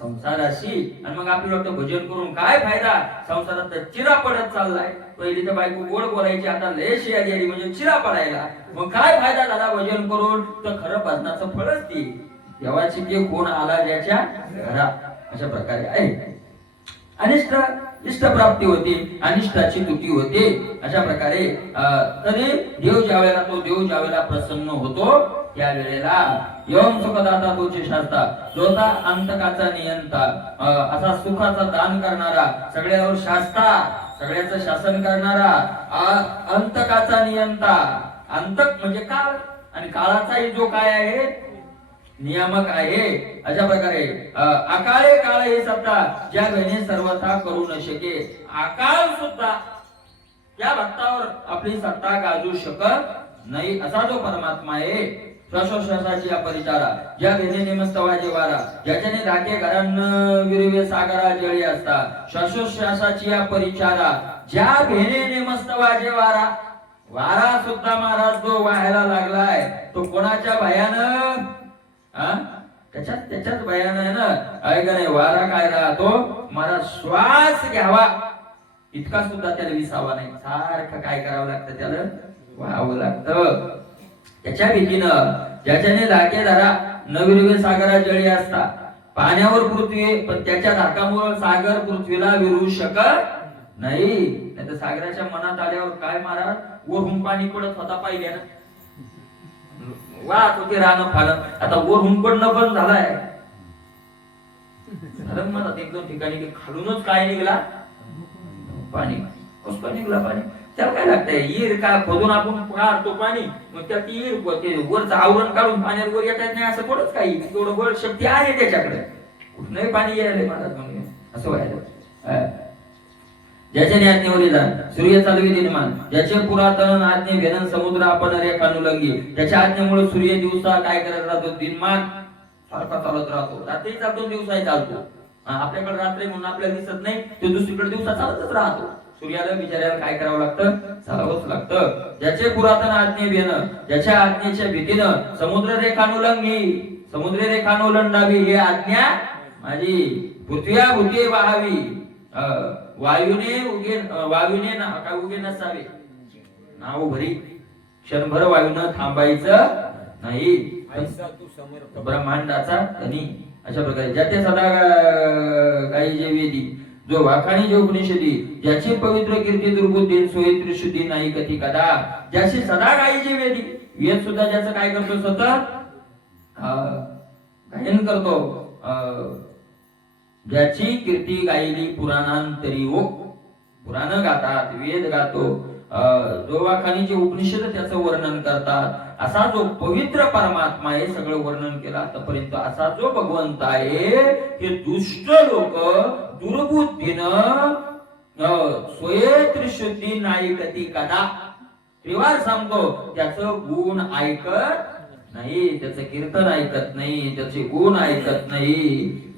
संसाराशी. आणि मग आपल्याला वाटतं भजन करून काय फायदा, संसारात तर चिरा पडत चाललाय. पहिली तर बायको गोड बोलायची, आता लय शिया गेली म्हणजे चिरा पडायला. मग काय फायदा झाला भजन करून? तर खरं भजनाचं फळच ती देवाची ते कोण आला ज्याच्या घरा. अशा प्रकारे आहे अनिष्ट इष्ट प्राप्ती होती, अनिष्टाची तुटी होते. अशा प्रकारे तरी देव ज्यावेळेला प्रसन्न होतो त्यावेळेला यम सुखदाता तोचे शास्ता, जोता अंतकाचा नियंता, असा सुखाचा दान करणारा, सगळ्यावर शास्ता, सगळ्याचं शासन करणारा, अंतकाचा नियंता. अंतक म्हणजे काळ, आणि काळाचाही जो काय आहे नियामक आहे. अशा प्रकारे अकाळे काळ हे सत्ता ज्या घणे सर्वथा करू न शके. अकाळ सुद्धा त्या भक्तावर आपली सत्ता गाजू शकत नाही, असा जो परमात्मा आहे श्वासोश्वासाची अपरिचारा ज्या भेनेने मस्त वाजे वारा ज्याच्याने धाके घरान विरवे सागरा जळी असतात श्वासोश्वासाची अपरिचारा ज्या भेनेने मस्त वाजे वारा वारा सुद्धा महाराज जो वाहायला लागलाय तो कोणाच्या भयानं त्याच्याच भयानं आहे ना ऐका नाही वारा काय राहतो मला श्वास घ्यावा इतका सुद्धा त्याला विसावा नाही सारखं काय करावं लागतं त्याला व्हावं लागतं त्याच्या भीतीनं ज्याच्याने धाके धरा नविरवे सागरा जळी असता पाण्यावर पृथ्वी पण त्याच्या धाकामुळे सागर पृथ्वीला विरू शकत नाही तर सागराच्या मनात आल्यावर काय महाराज वरून पाणी पडत होता पाहिजे ना वाहत होते रान फान आता वरून पडणं पण झालाय मला एक दोन ठिकाणी खालूनच काय निघला पाणी कसं निघला पाणी त्याला काय लागतंय ईर काय खोदून आपण काढतो पाणी मग त्यात ईर वरचं आवरण काढून पाण्यात वर येता येत नाही असं थोडंच काही तेवढं बळ शक्ती आहे त्याच्याकडे कुठलंही पाणी यायला मला असं व्हायला ज्याच्याने आज्ञेवरी जाण सूर्य चालवी दिनमान ज्याचे पुरातन आज्ञे भेदन समुद्र आपण रेखानुलंगी त्याच्या आज्ञेमुळे सूर्य दिवसा काय करत राहतो दिनमान सारखा चालत राहतो रात्री चालतो दिवसाही चालतो आपल्याकडे रात्री म्हणून आपल्याला दिसत नाही तो दुसरीकडे दिवसा चालतच राहतो सूर्याला बिचाऱ्याला काय करावं लागतं चालावंच लागतं ज्याचे पुरातन आज्ञे भेन ज्याच्या आज्ञेच्या भीतीनं समुद्र रेखानुलंडावी ही आज्ञा माझी पृथ्व्या भूते वाहावी वायूने उगे नसावे नाव भरी क्षणभर वायून थांबायचं नाही ब्रह्मांडाचा धनी अशा प्रकारे ज्याचे सदा काही जे वेदी जो वाखाणी जे उपनिषदी ज्याची पवित्र कीर्ती दुर्बुद्धी सोयी त्रिशुद्धी नाही कधी कदा ज्याची सदा काही जे वेदी वेद सुद्धा ज्याचं काय करतो सतत गायन करतो ज्याची कीर्ती गायली पुराणांतरी पुराण गातात वेद गातो जो वाखाणीचे उपनिषद त्याचं वर्णन करतात असा जो पवित्र परमात्मा आहे सगळं वर्णन केलं आतापर्यंत असा जो भगवंत आहे हे दुष्ट लोक दुर्बुद्धीनं स्वयत्रिशुद्धी नाही कधी कदा त्रिवार सांगतो त्याचं गुण ऐकत नाही त्याचं कीर्तन ऐकत नाही त्याचे गुण ऐकत नाही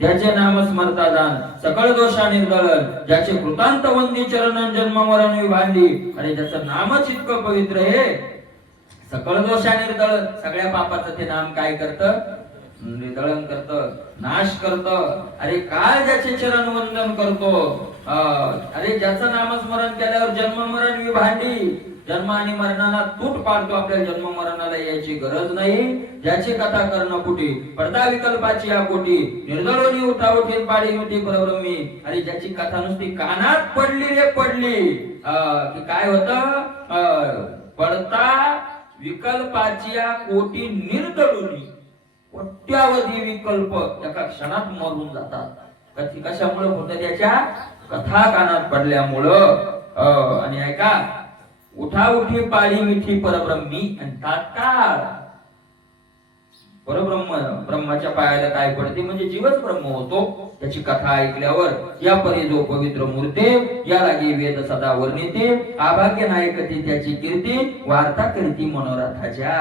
ज्याचे नाम स्मरता जाण सकळ दोषा निर्दळन ज्याचे कृतांत वंदी चरण जन्म मरण विभांडी आणि ज्याचं नामच इतकं पवित्र आहे सकळ दोषा निर्दळन सगळ्या पापाचं ते नाम काय करतं निर्दळन करतं नाश करतं अरे काय ज्याचे चरण वंदन करतो अरे ज्याचं नामस्मरण केल्यावर जन्म मरण विभांडी जन्म आणि मरणाला तूट पाडतो आपल्या जन्म मरणाला यायची गरज नाही ज्याची कथा करणं कुठे पडदा विकल्पाची या कोटी निर्दळोनी उठावठी पाडी होती परब्रह्मी आणि ज्याची कथा नुसती कानात पडली रे पडली की काय होतं पडता विकल्पाची या कोटी निर्दळोनी कोट्यावधी विकल्प एका क्षणात मरून जातात कशामुळे होतं त्याच्या कथा कानात पडल्यामुळं आणि ऐका उठाउठी पाळी मिठी परब्रह्मी आणि तात्काळ ब्रह्माच्या पायाला काय पडते म्हणजे जीवच ब्रह्म होतो त्याची कथा ऐकल्यावर या परी जो पवित्र मूर्ती या लागी वेद सदा वर्णिते आभाग्य नायकते त्याची कीर्ती वार्ता करीती मनोरथाच्या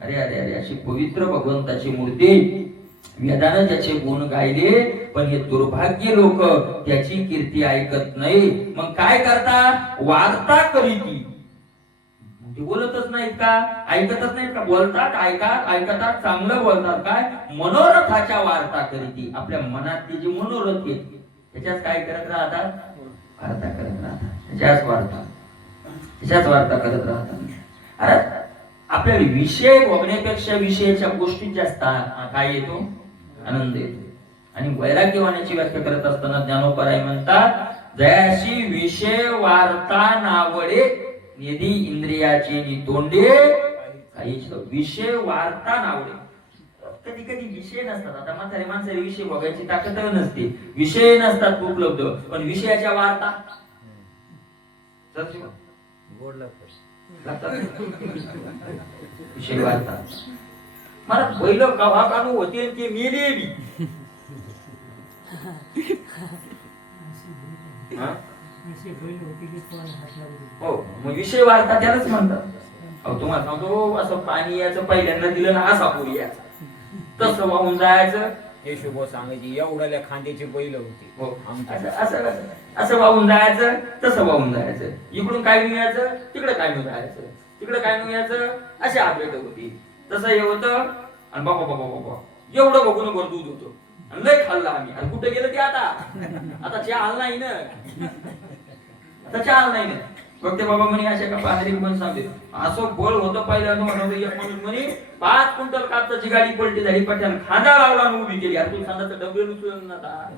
अरे अरे अरे अशी पवित्र भगवंताची मूर्ती वेदानं ज्याचे गुण गायले पण हे दुर्भाग्य लोक त्याची कीर्ती ऐकत नाही मग काय करता वार्ता करीती ते बोलतच नाहीत का ऐकतच नाहीत का बोलतात ऐकतात चांगलं बोलतात काय मनोरथाच्या वार्ता करीती आपल्या मनातली जी मनोरथ येते त्याच्याच काय करत राहतात वार्ता करत राहतात त्याच्याच वार्ता करत राहतात अरे आपल्याला विषय बघण्यापेक्षा विषयाच्या गोष्टीत जास्त काय येतो आनंद येतो आणि वैराग्य होण्याची व्याख्या करत असताना ज्ञानोबराय म्हणतात जयाशी विषय वार्ता नावडे निधी इंद्रियाची नितोंडे काहीच विषय वार्ता नावडे कधी कधी विषय नसतात आता म्हातारे माणसाला विषय बघायची ताकद नसते विषय नसतात उपलब्ध पण विषयाच्या वार्ता गोड विषय वार्ता मला पहिलं कवा काढू होते ते मेले बी हो मग विषय वार्ता त्यालाच म्हणतात अहो तुम्हाला सांगतो असं पाणी यायचं पहिल्यांदा दिलं ना असा पूर यायचा तसं वाहून जायचं. हे शुभ सांगायची एवढ्या खांद्याची बैल होती हो आमच्या. असं वाहून जायचं तसं वाहून जायचं. इकडून काय मिळायचं तिकडे काय जायचं तिकडे काय मिळायचं अशी अपडेट होती. तसं हे होतं आणि बाबा बाबा बाबा एवढं बघून वर दूध होतं आणि लय खाल्लं आम्ही. आणि कुठे गेलं ते आता चहा आल नाही ना आता चहा आल नाही ना. बघ ते बाबा म्हणे अशा का पादरी पण सांगते असं बळ होतं पहिल्यांदा एक माणूस म्हणे 5 क्विंटल कापसाची गाडी पलटी झाली पट्ट्यानं खांदा लावला आणि उभी केली. अरे तू सांगायचं डबे उचलून आता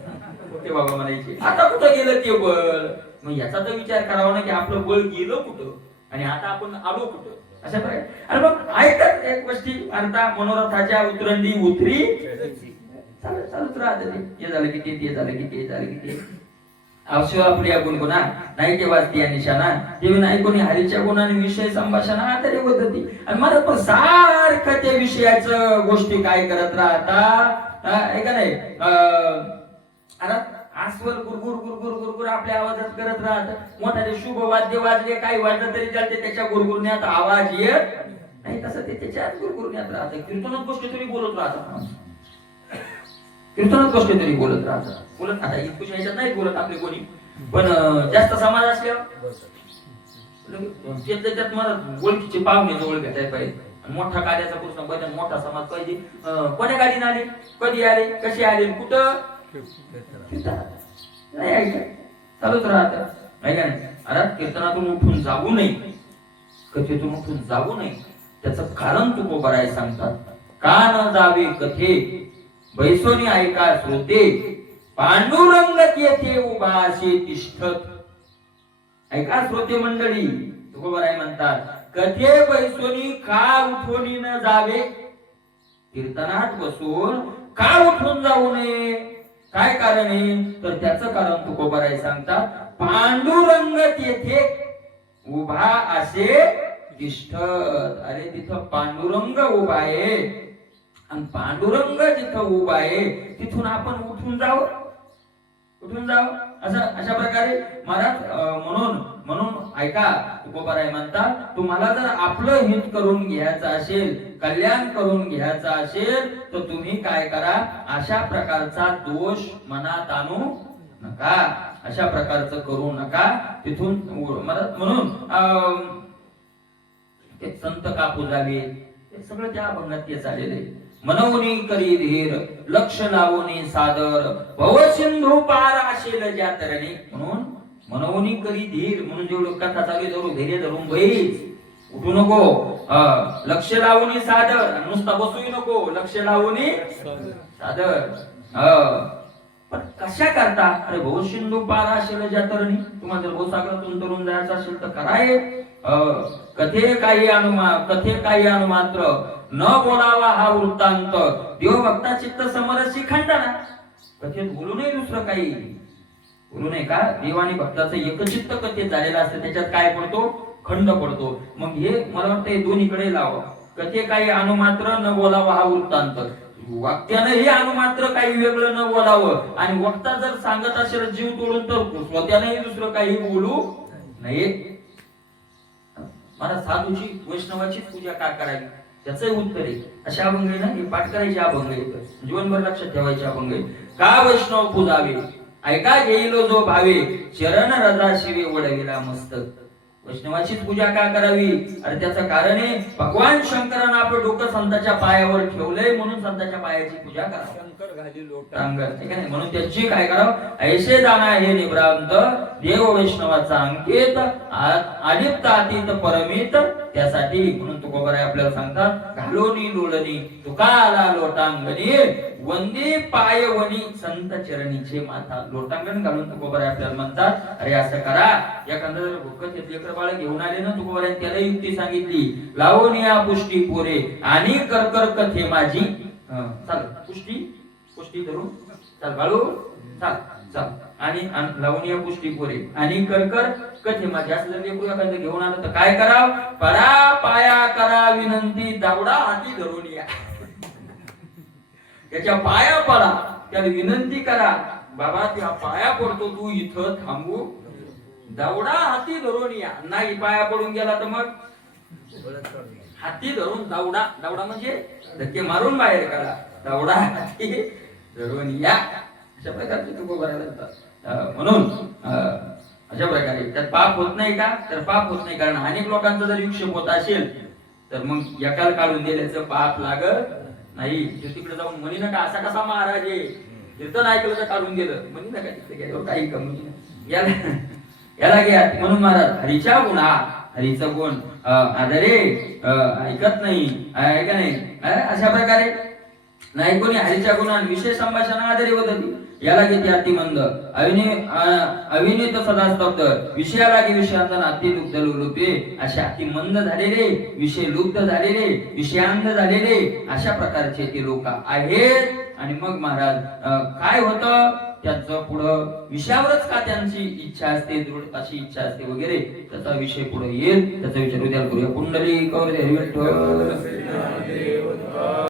ते बाबा म्हणायचे आता कुठं गेलं ते बळ. मग याचा तर विचार करावा ना की आपलं बळ गेलं कुठं आणि आता आपण आलो कुठं अशा प्रकारे. आणि मग ऐकत एक गोष्टी आता मनोरथाच्या उतरंडी उतरी चालूच राहते. हे झालं की ते झालं की ते झालं की ते अवश्य आपली गुणगुणा नाही केव्हा ती निशाणा देवी नाही कोणी हरीच्या गुणाने विषय संभाषणा तरी पद्धती. आणि मला पण सारखं त्या विषयाचं गोष्टी काय करत राहता ऐका नाही आता आस्वर गुरगुर गुरगुर गुरगुर आपल्या आवाजात करत राहत. मोठाले शुभ वाद्य वाजले काही वाजलं तरी चालते त्याच्या गुरगुरण्यात आवाज येत नाही तसं ते त्याच्यात गुरगुरण्यात राहत. कीर्तनात गोष्टी तरी बोलत राहतात कीर्तनात गोष्टी तरी बोलत राहतात बोलत आता इतकुशा ह्याच्यात नाही बोलत आपले कोणी पण जास्त समाज असल्यावर त्याच्यात मला ओळखीचे पाहुणे जवळ भेटायला पाहिजे. मोठा कार्याचा प्रसंग पाहिजे मोठा समाज पाहिजे. कोण्या गाडीने आले कधी आले कसे आले कुठं नाही ऐका चालूच राहत ऐका नाही. अरे कीर्तनातून उठून जाऊ नये कथेतून उठून जाऊ नये त्याचं कारण तू कोबराय सांगतात. का न जावे कथे बैसोनी ऐका श्रोते पांडुरंग येथे उभा असे तिष्ठत. ऐका श्रोते मंडळी तुकोबराय म्हणतात कथे बैसोनी का उठोनी न जावे कीर्तनात बसून का उठून जाऊ नये. काय कारण आहे तर त्याचं कारण तुकोबराय सांगतात पांडुरंग येथे उभा असे तिष्ठत. अरे तिथं पांडुरंग उभा आहे आणि पांडुरंग जिथं उभा आहे तिथून आपण उठून जाऊ असं अशा प्रकारे महाराज म्हणून ऐका तुकोबराय म्हणतात तुम्हाला जर आपलं हित करून घ्यायचं असेल कल्याण करून घ्यायचं असेल तर तुम्ही काय करा अशा प्रकारचा दोष मनात आणू नका अशा प्रकारचं करू नका. तिथून म्हणून संत कापू झाले सगळं त्या अभंगात ते चाललेले. मनवनी करी धीर लक्ष लावून सादर भव सिंधू पार असेल ज्या तरणी. म्हणून मनवनी करी धीर म्हणून जेवढं कथा चालू धरू धैर्य धरून बैस उठू नको. लक्ष लावून सादर नुसता बसूही नको लक्ष लावून सादर. पण कशा करता अरे भव सिंधू पार असेल ज्या तरणी तुम्हाला जर भवसागरातून तरुण जायचं असेल तर कराय. कथे काही अनुमात्र न बोलावा हा वृत्तांत देव भक्ता चित्त समरसी खंडना. कथेत बोलू नये दुसरं काही बोलू नये का देव आणि भक्ताचं एकचित्त कथेत झालेलं असतं त्याच्यात काय पडतो खंड पडतो. मग हे मला वाटतं हे दोन्हीकडे लावा. कथे काही अनुमात्र न बोलावा हा वृत्तांत वाक्यानं हे अनुमात्र काही वेगळं न बोलावं आणि वक्ता जर सांगत असेल जीव तोडून तर स्वतःनेही दुसरं काही बोलू नये. मला साधूची वैष्णवाची पूजा का करावी त्याचंही उत्तर आहे. अशा अभंग आहे ना हे पाठ करायचे अभंग आहे जीवनभर लक्षात ठेवायचे अभंग आहे. का वैष्णव पूजावे ऐका घेईलो जो भावे चरण रजा शिवे वडविला मस्तक. वैष्णवाचीच पूजा का करावी अरे त्याचं कारण आहे भगवान शंकरानं आपलं डोकं संतांच्या पायावर ठेवलंय म्हणून संतांच्या पायाची पूजा करावी. शंकर घाली लोटांगर ठीक आहे म्हणून त्याची काय करावं ऐसे दाना हे निभ्रांत देव वैष्णवाचा अंकित आदित्य अतीत परमित त्यासाठी म्हणून तुकोबराय आपल्याला सांगतात घालोनी लोळणी तुका आला लोटांगणी वंदे पायवनी संत चरणीचे माथा. लोटांगण घालून तुकोबराय आपल्याला म्हणतात अरे असं करा. एखादं जर भुक्कत लेकर बाळ घेऊन आले ना तुकोबराय त्याला युक्ती सांगितली लावूनिया पुष्टी पोरे आणि करकर कथे माझी. चाल पुष्टी धरून चाल बाळू चाल आणि लावूनिया पुष्टी पोरे आणि करकर कथे माझी. असं जर लेकरू एखादं घेऊन आलं तर काय कराव परा पाया करा विनंती दावडा हाती धरून या. त्याच्या पाया पडा त्याला विनंती करा बाबा त्या पाया पडतो तू इथं थांबू दावडा हाती धरून या. नाही पाया पडून गेला तर मग हाती धरून दावडा, दावडा म्हणजे धक्के मारून बाहेर काढा, दावडा हाती धरून या, अशा प्रकारचे तुकोबा करायला जातात. म्हणून अशा प्रकारे त्यात पाप होत नाही का? तर पाप होत नाही, कारण अनेक लोकांचा जर विक्षेप होत असेल तर मग एकाला काढून दिल्याचं पाप लागत नाही. तो तिकडे जाऊन म्हणी नका असा कसा महाराज आहे, कीर्तन ऐकलं तर काढून गेलं म्हणी नका, तिकडे गेल्यावर काही कमी याला याला घ्या. म्हणून महाराज हरीच्या गुणा, हरीचा गुण आदरे ऐकत नाही, आहे का नाही? अशा प्रकारे नाही कोणी हरीच्या गुणान विशेष संभाषण आदरे होती, याला किती अतिमंद अविनीत सदा स्तब्ध, विषयाला की विषयांचा अति लुब्ध लुलुपे, अशा अतिमंद झालेले, विषय लुब्ध झालेले, विषयांध झालेले, अशा प्रकारचे ते लोक आहेत. आणि मग महाराज काय होतं त्याचं पुढं विषयावरच का त्यांची इच्छा असते, दृढ अशी इच्छा असते वगैरे, त्याचा विषय पुढे येईल. त्याचा विचार उद्या करूया. कुंडली कौर